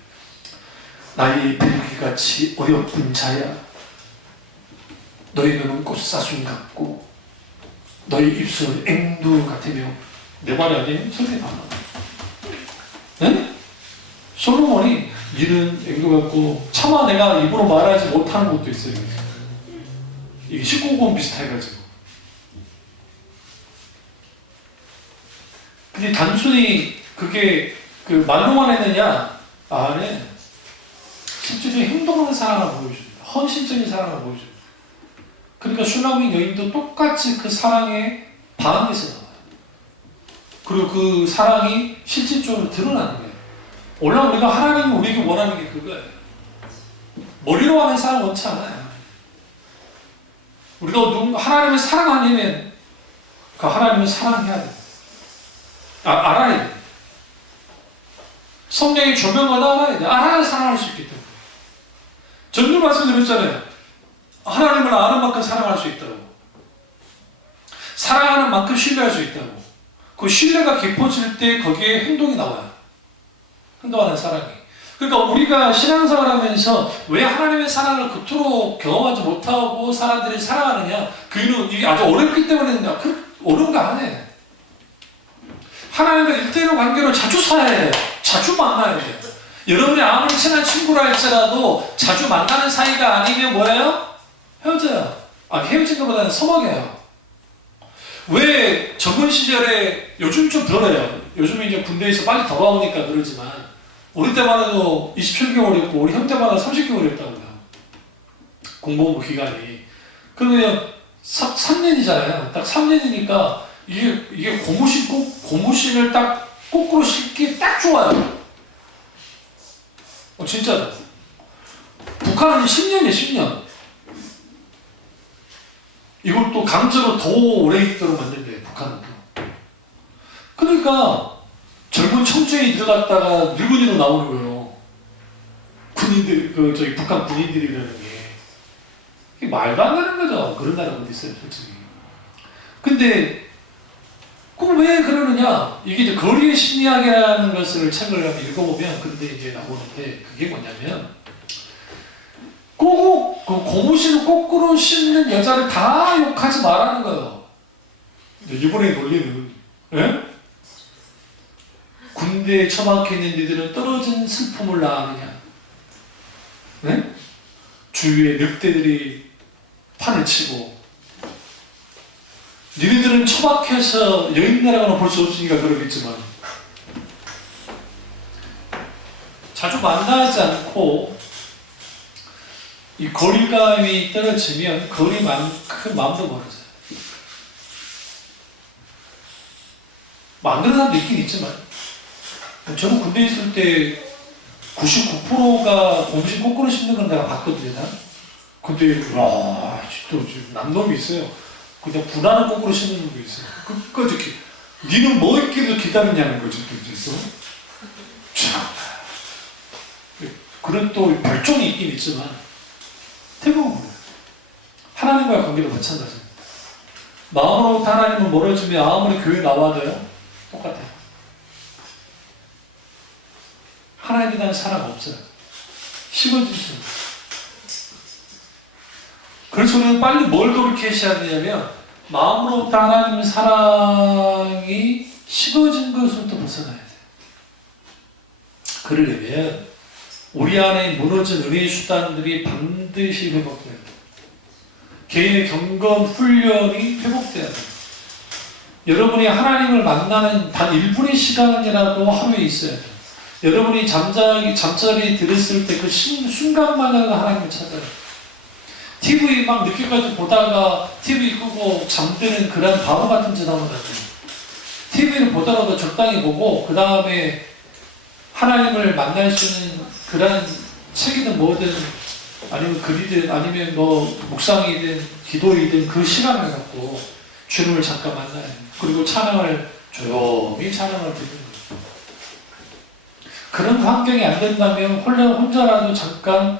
나의 베르기같이 어여쁜 자야. 너희 눈은 꽃사슴 같고 너희 입술은 앵두 같으며. 내 말이 아니에요? 설계 봐봐. 네? 솔로몬이 니는 앵두 같고 차마 내가 입으로 말하지 못하는 것도 있어요. 이게 19금 비슷해가지고. 근데 단순히 그게 그 말로만 했느냐? 안에 실질적인 행동하는 사랑을 보여줍니다. 헌신적인 사랑을 보여줍니다. 그러니까 슈나미 여인도 똑같이 그 사랑에 반응해서 나와요. 그리고 그 사랑이 실질적으로 드러나는 거예요. 원래 우리가 하나님이 우리에게 원하는 게 그거예요. 머리로 하는 사랑 원치 않아요. 우리가 하나님을 사랑 아니면 그 하나님을 사랑해야 돼요. 알아야 돼요. 성령의 조명을 알아야 돼요. 알아야 사랑할 수 있기 때문에. 전도 말씀드렸잖아요. 하나님을 아는 만큼 사랑할 수 있다고. 사랑하는 만큼 신뢰할 수 있다고. 그 신뢰가 깊어질 때 거기에 행동이 나와요. 행동하는 사랑이. 그러니까 우리가 신앙생활 하면서 왜 하나님의 사랑을 그토록 경험하지 못하고 사람들이 사랑하느냐? 그 이유는 이게 아주 어렵기 때문에 어려운가 하네. 하나님과 일대일로 관계로 자주 살아야 돼요. 자주 만나야 돼요. 여러분이 아무리 친한 친구라 할지라도 자주 만나는 사이가 아니면 뭐예요? 헤어져요. 헤어진 것보다는 서먹여요. 왜 젊은 시절에 요즘 좀 덜해요. 요즘에 이제 군대에서 빨리 돌아오니까 그러지만 우리 때만 해도 27개월이었고 우리 형 때만 해도 30개월이었다고요. 공복무 기간이. 그러면 3년이잖아요. 딱 3년이니까 이게 고무신을 딱 거꾸로 신기 딱 좋아요. 진짜로. 북한은 10년이에요, 10년. 이걸 또 강제로 더 오래 있도록 만든대요, 북한은. 그러니까 젊은 청춘이 들어갔다가 늙은이로 나오는 거예요. 군인들, 북한 군인들이라는 게. 이게 말도 안 되는 거죠. 그런 나라가 어디 있어요, 솔직히. 근데, 그럼 왜 그러느냐? 이게 이제 거리의 심리학이라는 것을 책을 읽어보면, 근데 이제 나오는데, 그게 뭐냐면, 고무신을 거꾸로 신는 여자를 다 욕하지 말라는 거예요. 이번에 논리는, 예? 군대에 처박혀 있는 니들은 떨어진 슬픔을 낳느냐? 예? 주위에 늑대들이 판을 치고, 니네들은 처박혀서 여인나라고는 볼 수 없으니까 그러겠지만, 자주 만나지 않고, 이 거리감이 떨어지면 거리만큼 마음도 멀어져요. 안 그런 사람도 있긴 있지만, 저는 군대에 있을 때 99%가 고무신 거꾸로 신는 건 내가 봤거든요. 근데 또 남놈이 있어요. 그냥 분한을 거꾸로 신는 놈도 있어요. 끝까지 니는 뭐 있기를 기다리냐는 거지. 참. 그런 또 별종이 있긴 있지만 대부분 하나님과의 관계도 마찬가지입니다. 마음으로부터 하나님은 멀어지면 아무리 교회 나와도요 똑같아요. 하나님에 대한 사랑 없어요. 식어지십니다. 그래서 우리는 빨리 뭘 그렇게 해야 되냐면 마음으로부터 하나님의 사랑이 식어진 것부터 벗어나야 돼요. 그러려면 우리 안에 무너진 은혜의 수단들이 반드시 회복돼야 돼요. 개인의 경건 훈련이 회복돼야 돼요. 여러분이 하나님을 만나는 단 1분의 시간이라도 하루에 있어야 돼요. 여러분이 잠자리에 들었을 때 그 순간마다 하나님을 찾아요. TV 막 늦게까지 보다가 TV 끄고 잠드는 그런 바보 같은 짓 하면 안 돼요. TV를 보더라도 적당히 보고 그 다음에 하나님을 만날 수 있는 그런 책이든 뭐든 아니면 글이든 아니면 뭐 묵상이든 기도이든 그 시간을 갖고 주님을 잠깐 만나요. 그리고 찬양을 조용히 찬양을 듣는 거예요. 그런 환경이 안 된다면 혼자라도 잠깐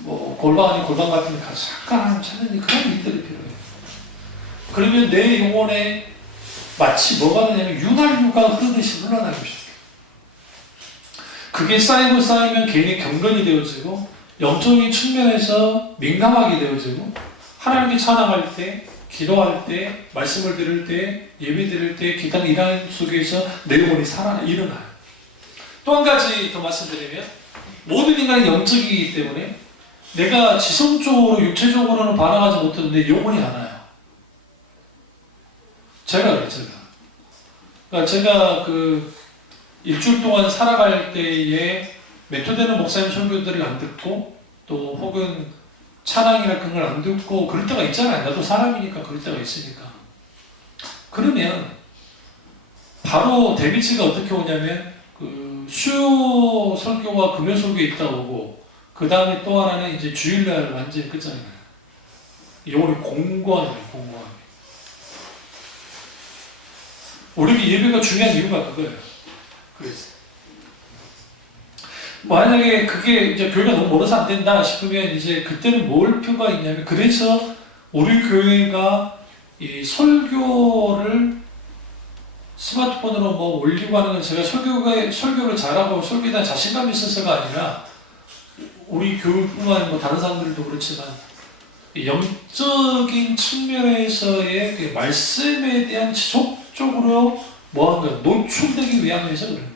뭐 골방 같은 데 가서 잠깐 찾는 그런 일들이 필요해요. 그러면 내 영혼에 마치 뭐가 되냐면 윤활유가 흐르듯이 흘러나가기 시작해요. 그게 쌓이면 괜히 경건이 되어지고 영적인 측면에서 민감하게 되어지고 하나님께 찬양할 때, 기도할 때, 말씀을 들을 때, 예배 드릴 때, 기타 일하는 속에서 내 영혼이 일어나요. 또 한 가지 더 말씀드리면 모든 인간이 영적이기 때문에 내가 지성적으로 육체적으로는 반응하지 못하는데 영혼이 하나요. 제가 그 일주일 동안 살아갈 때에 메토되는 목사님 설교들을 안 듣고 또 혹은 찬양이나 그런 걸 안 듣고 그럴 때가 있잖아요. 나도 사람이니까 그럴 때가 있으니까. 그러면 바로 데미지가 어떻게 오냐면 그 수요 설교와 금요 설교에 있다 오고 그 다음에 또 하나는 이제 주일날 완전히 끝장나요. 영혼이 공고한 거예요. 우리 예배가 중요한 이유가 그거예요. 그래서 만약에 그게 이제 교회가 너무 멀어서 안 된다 싶으면 이제 그때는 뭘 필요가 있냐면 그래서 우리 교회가 이 설교를 스마트폰으로 뭐 올리고 하는 건 제가 설교를 잘하고 설교에 대한 자신감이 있어서가 아니라 우리 교회뿐만 아니라 다른 사람들도 그렇지만 영적인 측면에서의 그 말씀에 대한 지속적으로 뭐한 거예요? 노출되기 위함에서 그런 거예요.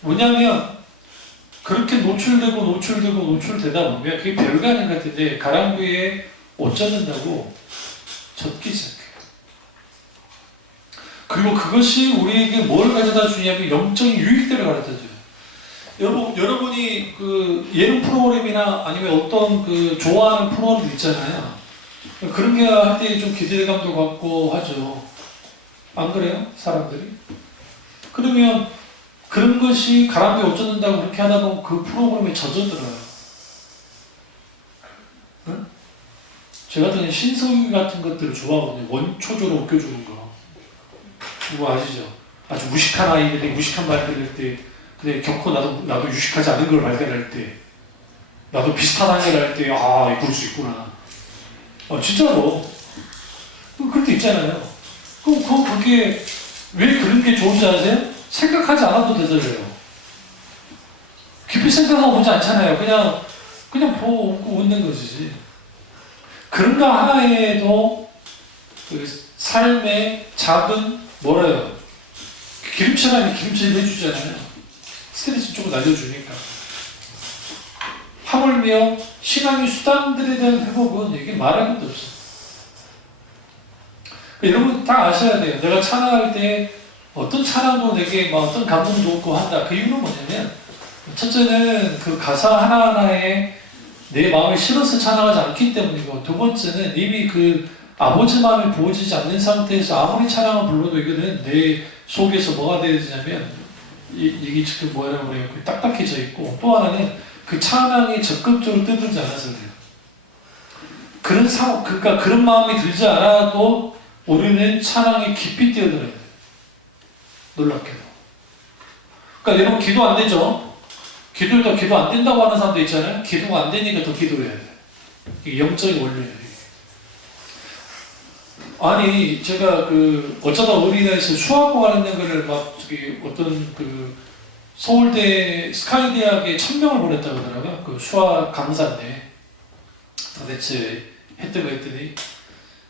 뭐냐면 그렇게 노출되다 보면 그게 별거 아닌 것 같은데 가랑비에 옷 젖는다고 젖기 시작해요. 그리고 그것이 우리에게 뭘 가져다 주냐면 영적인 유익들을 가져다 줘요. 여러분이 그 예능 프로그램이나 아니면 어떤 그 좋아하는 프로그램 있잖아요. 그런 게 할 때 좀 기대감도 갖고 하죠. 안 그래요? 사람들이? 그러면 그런 것이 가랑비에 옷 젖는다고 그렇게 하다 보면 그 프로그램에 젖어들어요. 응? 제가 같은 신성기 같은 것들을 좋아하거든요. 원초적으로 웃겨주는 거. 그거 아시죠? 아주 무식한 아이들이 무식한 말 들을 때, 근데 겪고 나도 유식하지 않은 걸 발견할 때, 나도 비슷한 아이를 할 때, 아, 그럴 수 있구나. 진짜로. 그럴 때 있잖아요. 그게 왜 그런 게 좋은지 아세요? 생각하지 않아도 되잖아요. 깊이 생각하고 보지 않잖아요. 그냥 보고 웃는 것이지. 그런 거 하나에도 그 삶의 작은 뭐래요? 기름칠하면 기름칠 해주잖아요. 스트레스 조금 날려주니까. 하물며 신앙의 수단들에 대한 회복은 이게 말할 것도 없어요. 여러분 다 아셔야 돼요. 내가 찬양할 때 어떤 찬양도 내게 막 어떤 감동도 없고 한다. 그 이유는 뭐냐면 첫째는 그 가사 하나하나에 내 마음에 실어서 찬양하지 않기 때문이고 두 번째는 이미 그 아버지 마음이 부어지지 않는 상태에서 아무리 찬양을 불러도 이거는 내 속에서 뭐가 되어지냐면 이게 지금 뭐라고 그래요? 딱딱해져 있고 또 하나는 그 찬양이 적극적으로 뜨들지 않아서 그래요. 그러니까 그런 마음이 들지 않아도 우리는 찬양이 깊이 뛰어들어야 돼요. 놀랍게도. 그러니까 여러분 기도 안 되죠? 기도 안 된다고 하는 사람도 있잖아요. 기도가 안 되니까 더 기도해야 돼. 이게 영적인 원리예요. 아니 제가 어쩌다 어린이에서 수학과 관련된 거를 막 어떤 서울대 스카이대학에 1000명을 보냈다고 하더라고요. 그 수학 강사인데 도대체 했더니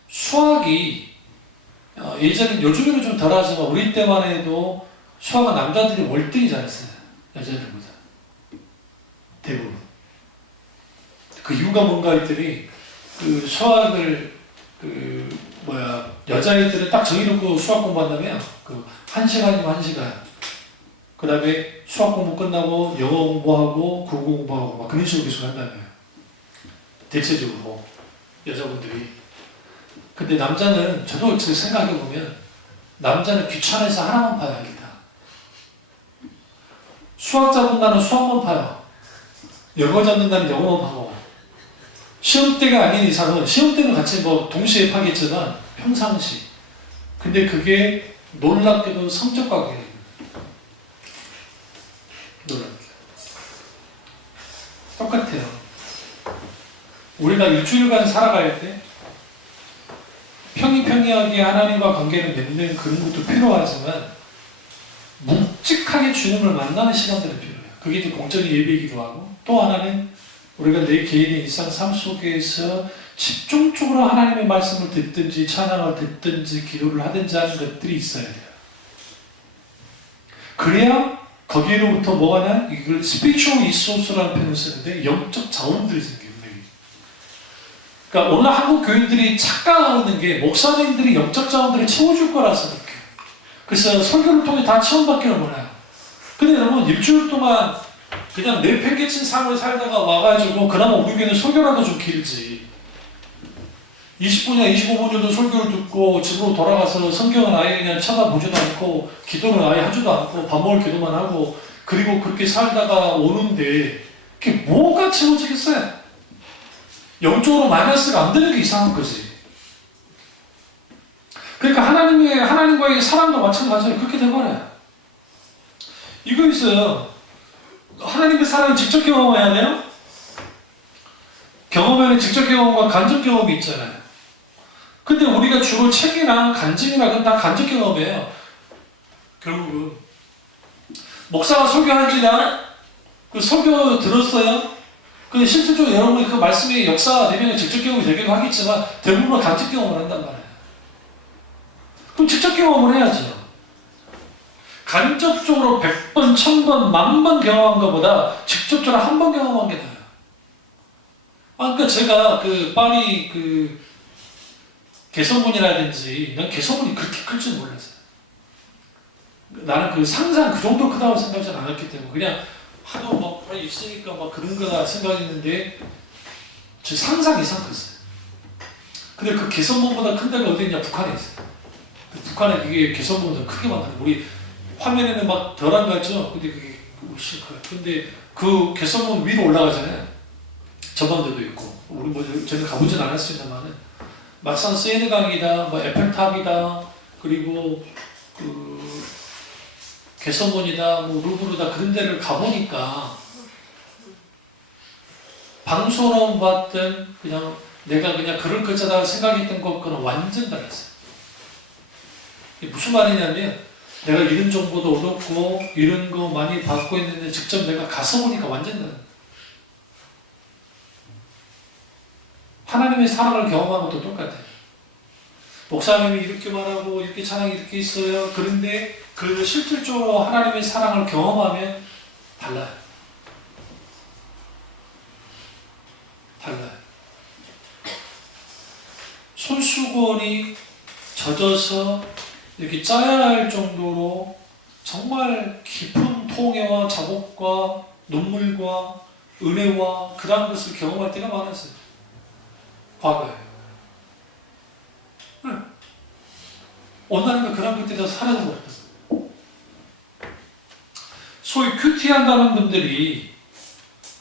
수학이 예전에 요즘에는 좀 덜하지만 우리 때만 해도 수학은 남자들이 월등히 잘했어요. 여자들보다 대부분. 그 이유가 뭔가 했더니 그 수학을 여자애들은 딱 정해놓고 수학 공부한다면 그 1시간이면 1시간. 그 다음에 수학 공부 끝나고 영어 공부하고 국어 공부하고 막 그런 식으로 계속 한다면 대체적으로 여자분들이. 근데 남자는 저도 생각해보면 남자는 귀찮아서 하나만 봐요. 일단 수학 잡는다는 수학만 봐요. 영어 잡는다는 영어만 봐요. 시험 때가 아닌 이상은 시험 때는 같이 뭐 동시에 파겠지만 평상시. 근데 그게 놀랍게도 성적 관계예요. 놀랍게도 똑같아요. 우리가 일주일간 살아갈 때 평이평이하게 하나님과 관계를 맺는 그런 것도 필요하지만 묵직하게 주님을 만나는 시간들은 필요해요. 그게 이제 공적인 예배이기도 하고, 또 하나는 우리가 내 개인의 일상 삶 속에서 집중적으로 하나님의 말씀을 듣든지 찬양을 듣든지 기도를 하든지 하는 것들이 있어야 돼요. 그래야 거기로부터 뭐가 나? 이걸 spiritual resource라는 표현을 쓰는데 영적 자원들이 생겨요. 그러니까 오늘 한국 교인들이 착각하는 게 목사님들이 영적 자원들을 채워줄 거라서 그렇게. 그래서 설교를 통해 다 체험받기를 원해요. 근데 여러분 일주일 동안 그냥 내팽개친 삶을 살다가 와가지고 그나마 우리 교회는 설교라도 좀 길지. 20분이나 25분 정도 설교를 듣고 집으로 돌아가서 성경은 아예 그냥 쳐다보지도 않고 기도는 아예 하지도 않고 밥 먹을 기도만 하고 그리고 그렇게 살다가 오는데 그게 뭐가 채워지겠어요? 영적으로 마이너스가 안 되는 게 이상한 거지. 그러니까 하나님과의 사랑도 마찬가지로 그렇게 돼버려요. 이거 있어요. 하나님의 사랑을 직접 경험해야 돼요? 경험에는 직접 경험과 간접 경험이 있잖아요. 근데 우리가 주로 책이나 간증이나 그건 다 간접 경험이에요. 결국은. 목사가 설교하지나 그 설교 들었어요? 근데 실질적으로 여러분이 그 말씀의 역사 내면에 직접 경험이 되기도 하겠지만 대부분 간접 경험을 한단 말이에요. 그럼 직접 경험을 해야죠. 간접적으로 100번, 1000번, 10,000번 경험한 것보다 직접적으로 한 번 경험한 게 나아요. 그러니까 제가 그 파리 그 개선문이라든지 난 개선문이 그렇게 클 줄 몰랐어요. 나는 그 상상 그 정도 크다고 생각하지 않았기 때문에 그냥 하도 막 있으니까 막 그런 거다 생각했는데 제 상상 이상 컸어요. 근데 그 개선문보다 큰 데가 어디 있냐? 북한에 있어요. 북한에 이게 개선문보다 크게 만드는 우리 화면에는 막 덜한 거 같죠? 근데 그게 훨씬 커요. 근데 그 개선문 위로 올라가잖아요. 전망대도 있고 우리 뭐 저는 가보진 않았습니다만은 막상 세느강이다, 뭐 에펠탑이다, 그리고 그 개선문이다, 뭐 루브르다 그런 데를 가보니까 방송으로 봤던 그냥 내가 그냥 그럴 거잖아 생각했던 것과는 완전 달랐어요. 이게 무슨 말이냐면 내가 이런 정보도 얻었고 이런 거 많이 받고 있는데 직접 내가 가서 보니까 완전 달라요. 하나님의 사랑을 경험한 것도 똑같아요. 목사님이 이렇게 말하고 이렇게 찬양이 이렇게 있어요. 그런데 그 실질적으로 하나님의 사랑을 경험하면 달라요. 달라요. 손수건이 젖어서 이렇게 짜야 할 정도로 정말 깊은 통해와 자복과 눈물과 은혜와 그런 것을 경험할 때가 많았어요. 과거에. 어느 날인가 그런 것들이 다 사라져버렸어요. 소위 큐티한다는 분들이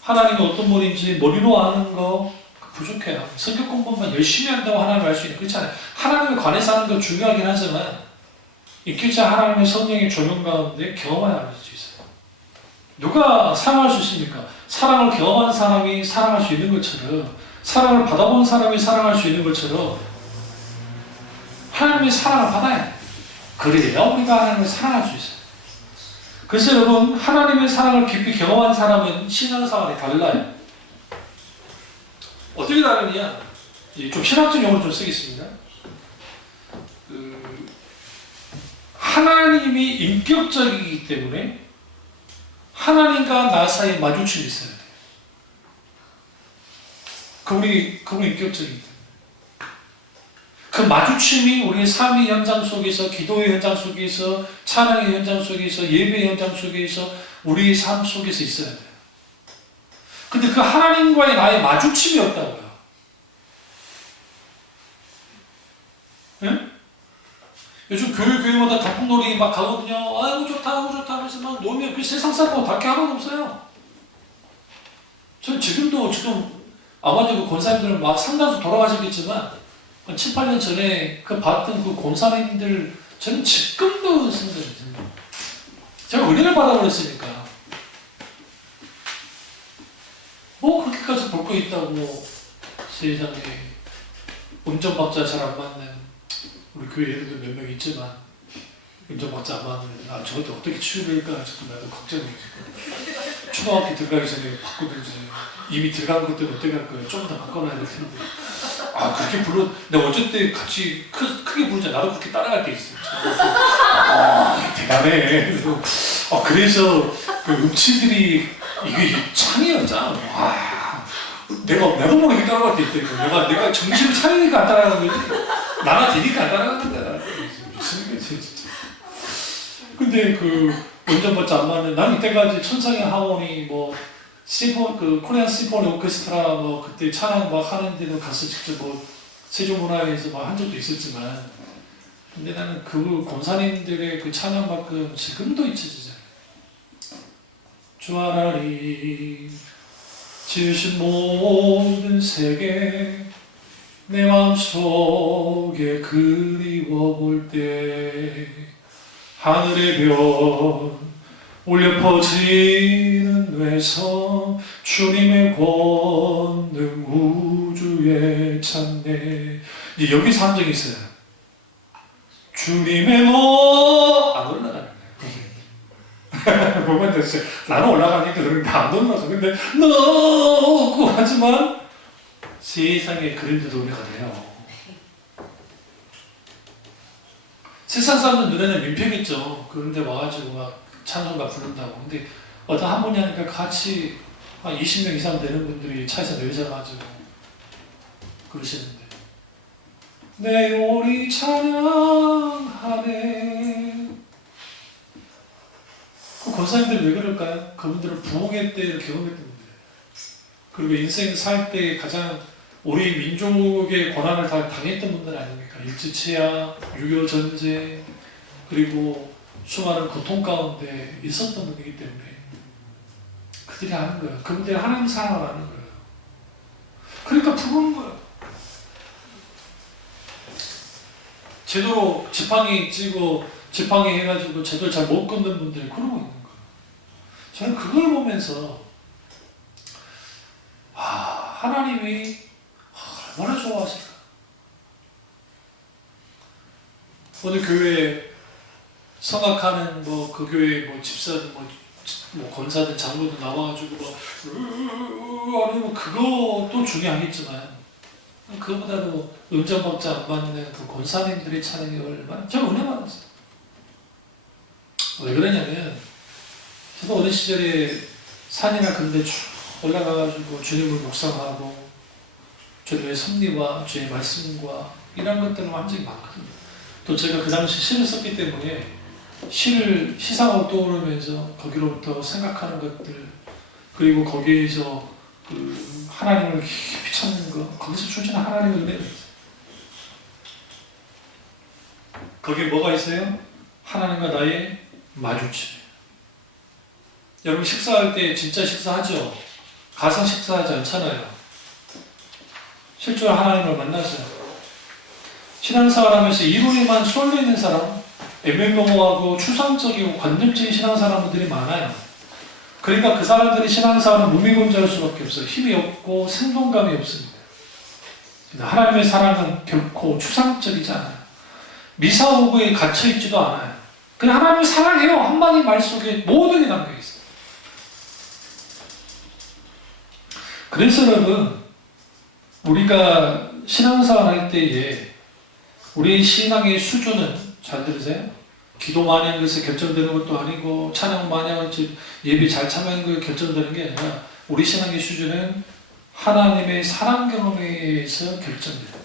하나님이 어떤 분인지 머리로 아는 거 부족해요. 성격 공부만 열심히 한다고 하나님을 알 수 있는 그렇지 않아요. 하나님에 관해서 하는 건 중요하긴 하지만 있기자 하나님의 성령의 조명 가운데 경험해야 할 수 있어요. 누가 사랑할 수 있습니까? 사랑을 경험한 사람이 사랑할 수 있는 것처럼 사랑을 받아본 사람이 사랑할 수 있는 것처럼 하나님의 사랑을 받아야 돼요. 그래야 우리가 하나님을 사랑할 수 있어요. 그래서 여러분 하나님의 사랑을 깊이 경험한 사람은 신앙생활이 달라요. 어떻게 다르냐? 좀 신학적 용어를 좀 쓰겠습니다. 하나님이 인격적이기 때문에 하나님과 나 사이에 마주침이 있어야 돼요. 그분이 인격적이다. 그 마주침이 우리의 삶의 현장 속에서, 기도의 현장 속에서, 찬양의 현장 속에서, 예배의 현장 속에서, 우리의 삶 속에서 있어야 돼요. 근데 그 하나님과의 나의 마주침이 없다고요. 네? 요즘 교회마다 단풍놀이 막 가거든요. 아이고 좋다 하면서 막 놀면 그 세상 사람하고 다를 게 하나도 없어요. 저는 지금 아마도 그 권사님들은 막 상당수 돌아가셨겠지만, 한 7, 8년 전에 그 봤던 그 권사님들, 저는 지금도 생각이 듭니다. 제가 은혜를 받아버렸으니까. 뭐 그렇게까지 볼 거 있다고. 세상에 운전박자 잘 안 맞는 우리 교회에도 몇 명 있지만, 운전박자 안 맞는 저것도 어떻게 치유될까 자꾸 나도 걱정이 되고, 초등학교 들어가기 전에 바꾸든지, 이미 들어간 것들은 어떻게 할 거예요? 좀 더 바꿔놔야 될 텐데. 그렇게 내가 어쩔 때 같이 크게 부르자. 나도 그렇게 따라갈 때 있어. 대단해. 그래서 그 음치들이 이게 창이야, 짱. 내가 모르게 따라갈 때 있다니까. 내가 정신을 차리니까 안 따라가는 거지. 나나 되니까 안 따라가는 거야. 미치는 거지, 진짜. 근데 운전박자 안 맞는, 난 이때까지 천상의 하모니, 코리안 심포니 오케스트라, 그때 찬양 하는데도 가서 직접 세종문화회에서 한 적도 있었지만, 근데 나는 그 권사님들의 그 찬양만큼 지금도 잊혀지잖아요. 주 하나님, 지으신 모든 세계, 내 마음속에 그리워 볼 때, 하늘의 별, 울려 퍼지는 외성, 주님의 권능 우주에 찬네. 이제 여기서 한 적이 있어요. 주님의 안 올라가는 거예요. 보면 됐어요. 나는 올라가니까 그런데 안 올라가서. 근데 너무 하지만 세상에 그런데도 은혜가 돼요. 세상 사람들 눈에는 민폐겠죠. 그런데 와가지고 막 찬송가 부른다고. 근데 어떤 한 분이 하니까 같이 한 20명 이상 되는 분들이 차에서 내려져가지고 그러시는데, 내 요리 찬양하네. 그 권사님들 왜 그럴까요? 그분들은 부흥회 때를 경험했던 분들이에요. 그리고 인생 살 때 가장 우리 민족의 고난을 다 당했던 분들 아닙니까? 일제치하, 6.25 전쟁, 그리고 수많은 고통 가운데 있었던 분이기 때문에 그들이 하는 거예요. 그분들이 하나님 사랑을 하는 거예요. 그러니까 부르는 거예요. 제대로 지팡이 찌고 지팡이 해가지고 제대로 잘 못 걷는 분들이 그러고 있는 거예요. 저는 그걸 보면서 하나님이 얼마나 좋아하실까. 어느 교회에 성악하는 그 교회 집사든 권사든 장로든 나와가지고 아니면 그것도 중요하겠지만, 그거보다도 음정박자 안 맞는 그 권사님들의 찬양이 얼마나 제가 은혜 받았어요. 왜 그러냐면, 저도 어느 시절에 산이나 근데 쭉 올라가가지고 주님을 묵상하고 주님의 섭리와 주의 말씀과 이런 것들을 한 적이 많거든요. 또 제가 그 당시 시를 썼기 때문에 시를 시상으로 떠오르면서 거기로부터 생각하는 것들, 그리고 거기에서 그 하나님을 깊이 찾는 것, 거기서 주시는 하나님의 은혜가 있어요. 거기에 뭐가 있어요? 하나님과 나의 마주침. 여러분 식사할 때 진짜 식사하죠? 가상 식사하지 않잖아요. 실제로 하나님을 만나서요. 신앙생활하면서 이론에만 쏠려 있는 사람, 애매모호하고 추상적이고 관념적인 신앙사람들이 많아요. 그러니까 그 사람들이 신앙생활은 무미건조할 수밖에 없어요. 힘이 없고 생동감이 없습니다. 하나님의 사랑은 결코 추상적이지 않아요. 미사오구에 갇혀있지도 않아요. 그냥 하나님을 사랑해요. 한마디 말 속에 모든 게 담겨있어요. 그래서 여러분, 우리가 신앙생활 할 때에 우리의 신앙의 수준은, 잘 들으세요? 기도 많이 하는 것에 결정되는 것도 아니고, 찬양 많이 하는 것, 예배 잘 참여하는 것에 결정되는 게 아니라, 우리 신앙의 수준은 하나님의 사랑 경험에 의해서 결정돼요.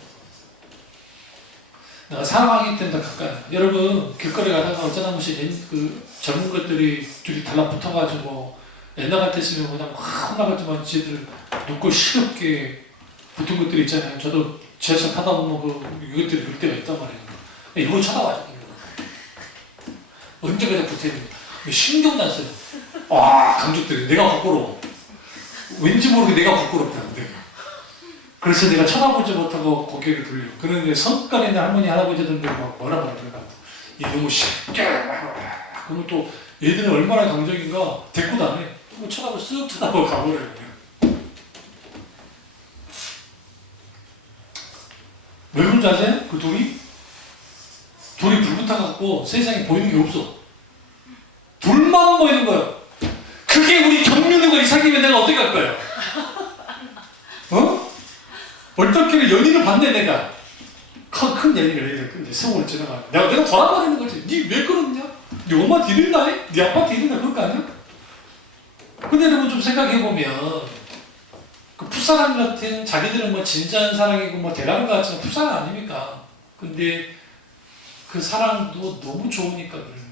내가 사랑하기 때문에 가까이. 여러분 길거리 가다가 어쩌다 보시 그 젊은 것들이 둘이 달라붙어가지고 옛날 같았으면 그냥 막 혼나가지만 지들 눕고 시럽게 붙은 것들이 있잖아요. 저도 지하철 타다 보면 이것들이 그럴 때가 있단 말이에요. 이거 쳐다봐요. 언제 그냥 붙어야 됩니다. 신경 났어요. 와, 강족들이 내가 부끄러워. 왠지 모르게 내가 부끄럽다. 내가. 그래서 내가 쳐다보지 못하고 고개를 돌려. 그런데 성깔 있는 할머니, 할아버지들도 막 뭐라 그러더라고. 이놈의 새끼. 그러면 또 얘들은 얼마나 강적인가 대꾸도 안 해. 쳐다보고 쓱 쳐다보고 가버려요. 왜 그런지 아세요? 그 돌이 불 붙어갖고 세상에 보이는 게 없어. 불만 보이는 거예요. 그게 우리 경륜과 이삭이면 내가 어떻게 할 거예요? 어? 어떻게 연인을 봤네 내가. 큰 연인을 해야 돼. 세월을 지나가. 내가 돌아버리는 거지. 니 왜 그러냐? 니 엄마 뒤른다 해? 니 아빠 뒤른다 그럴 거 아니야? 근데 여러분 좀 생각해보면 그 풋사랑 같은 자기들은 뭐 진지한 사랑이고 뭐 대단한 것 같지만 풋사랑 아닙니까? 근데 그 사랑도 너무 좋으니까 그러는 거예요.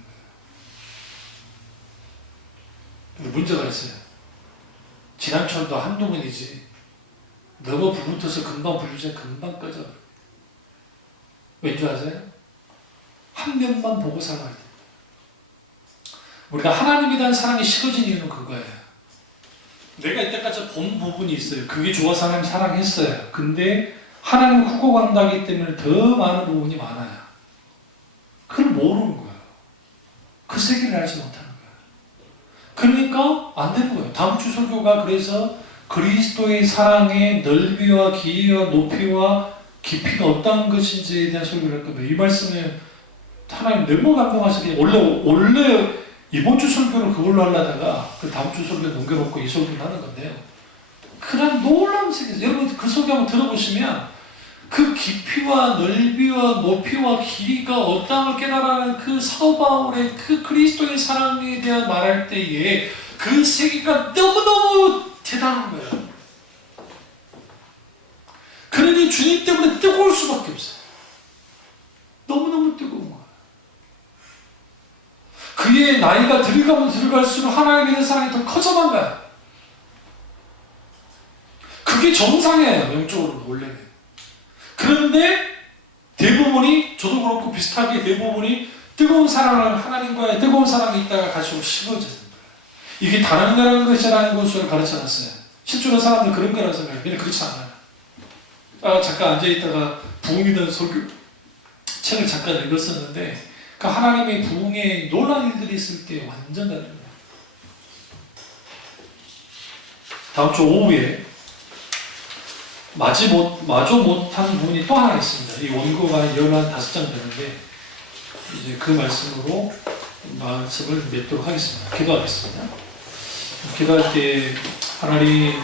근데 문제가 있어요. 지난철도 한두 번이지 너무 불붙어서 금방 불붙으면 금방 꺼져. 왠지 아세요? 한 면만 보고 살아야 돼. 우리가 하나님에 대한 사랑이 식어진 이유는 그거예요. 내가 이때까지 본 부분이 있어요. 그게 좋아서 하나님 사랑했어요. 근데 하나님을 후고 간다기 때문에 더 많은 부분이 많아요. 그걸 모르는 거예요. 그 세계를 알지 못하는 거예요. 그러니까 안 되는 거예요. 다음 주 설교가 그래서 그리스도의 사랑의 넓이와 길이와 높이와 깊이가 어떤 것인지에 대한 설교를 할 겁니다. 이 말씀에 하나님 너무 감동하시게 원래 이번 주 설교를 그걸로 하려다가 그 다음 주 설교 넘겨놓고 이 설교를 하는 건데요. 그런 놀라운 세계에서 여러분 그 설교 한번 들어보시면 그 깊이와 넓이와 높이와 길이가 어떠함을 깨달아는 그 사도 바울의 그 그리스도의 사랑에 대한 말할 때에 그 세계가 너무너무 대단한 거예요. 그러니 주님 때문에 뜨거울 수밖에 없어요. 너무너무 뜨거운 거예요. 그의 나이가 들어가면 들어갈수록 하나님에 대한 사랑이 더 커져만 가요. 그게 정상이에요. 영적으로 원래는. 그런데 대부분이 저도 그렇고 비슷하게 대부분이 뜨거운 사랑을 하나님과의 뜨거운 사랑이 있다가 갈수록 식어지는 거예요. 이게 다른 거라는 것이라는 것을 가르쳐놨어요. 실제로 사람들 그런 거라고 생각해요. 근데 그렇지 않아요. 잠깐 앉아있다가 부흥이든 설교 책을 잠깐 읽었었는데 그 하나님의 부흥에 놀라운 일들이 있을 때 완전 다른 거예요. 다음 주 오후에 마저 못한 부분이 또 하나 있습니다. 이 원고가 15장 되는데 이제 그 말씀으로 말씀을 맺도록 하겠습니다. 기도하겠습니다. 기도할 때 하나님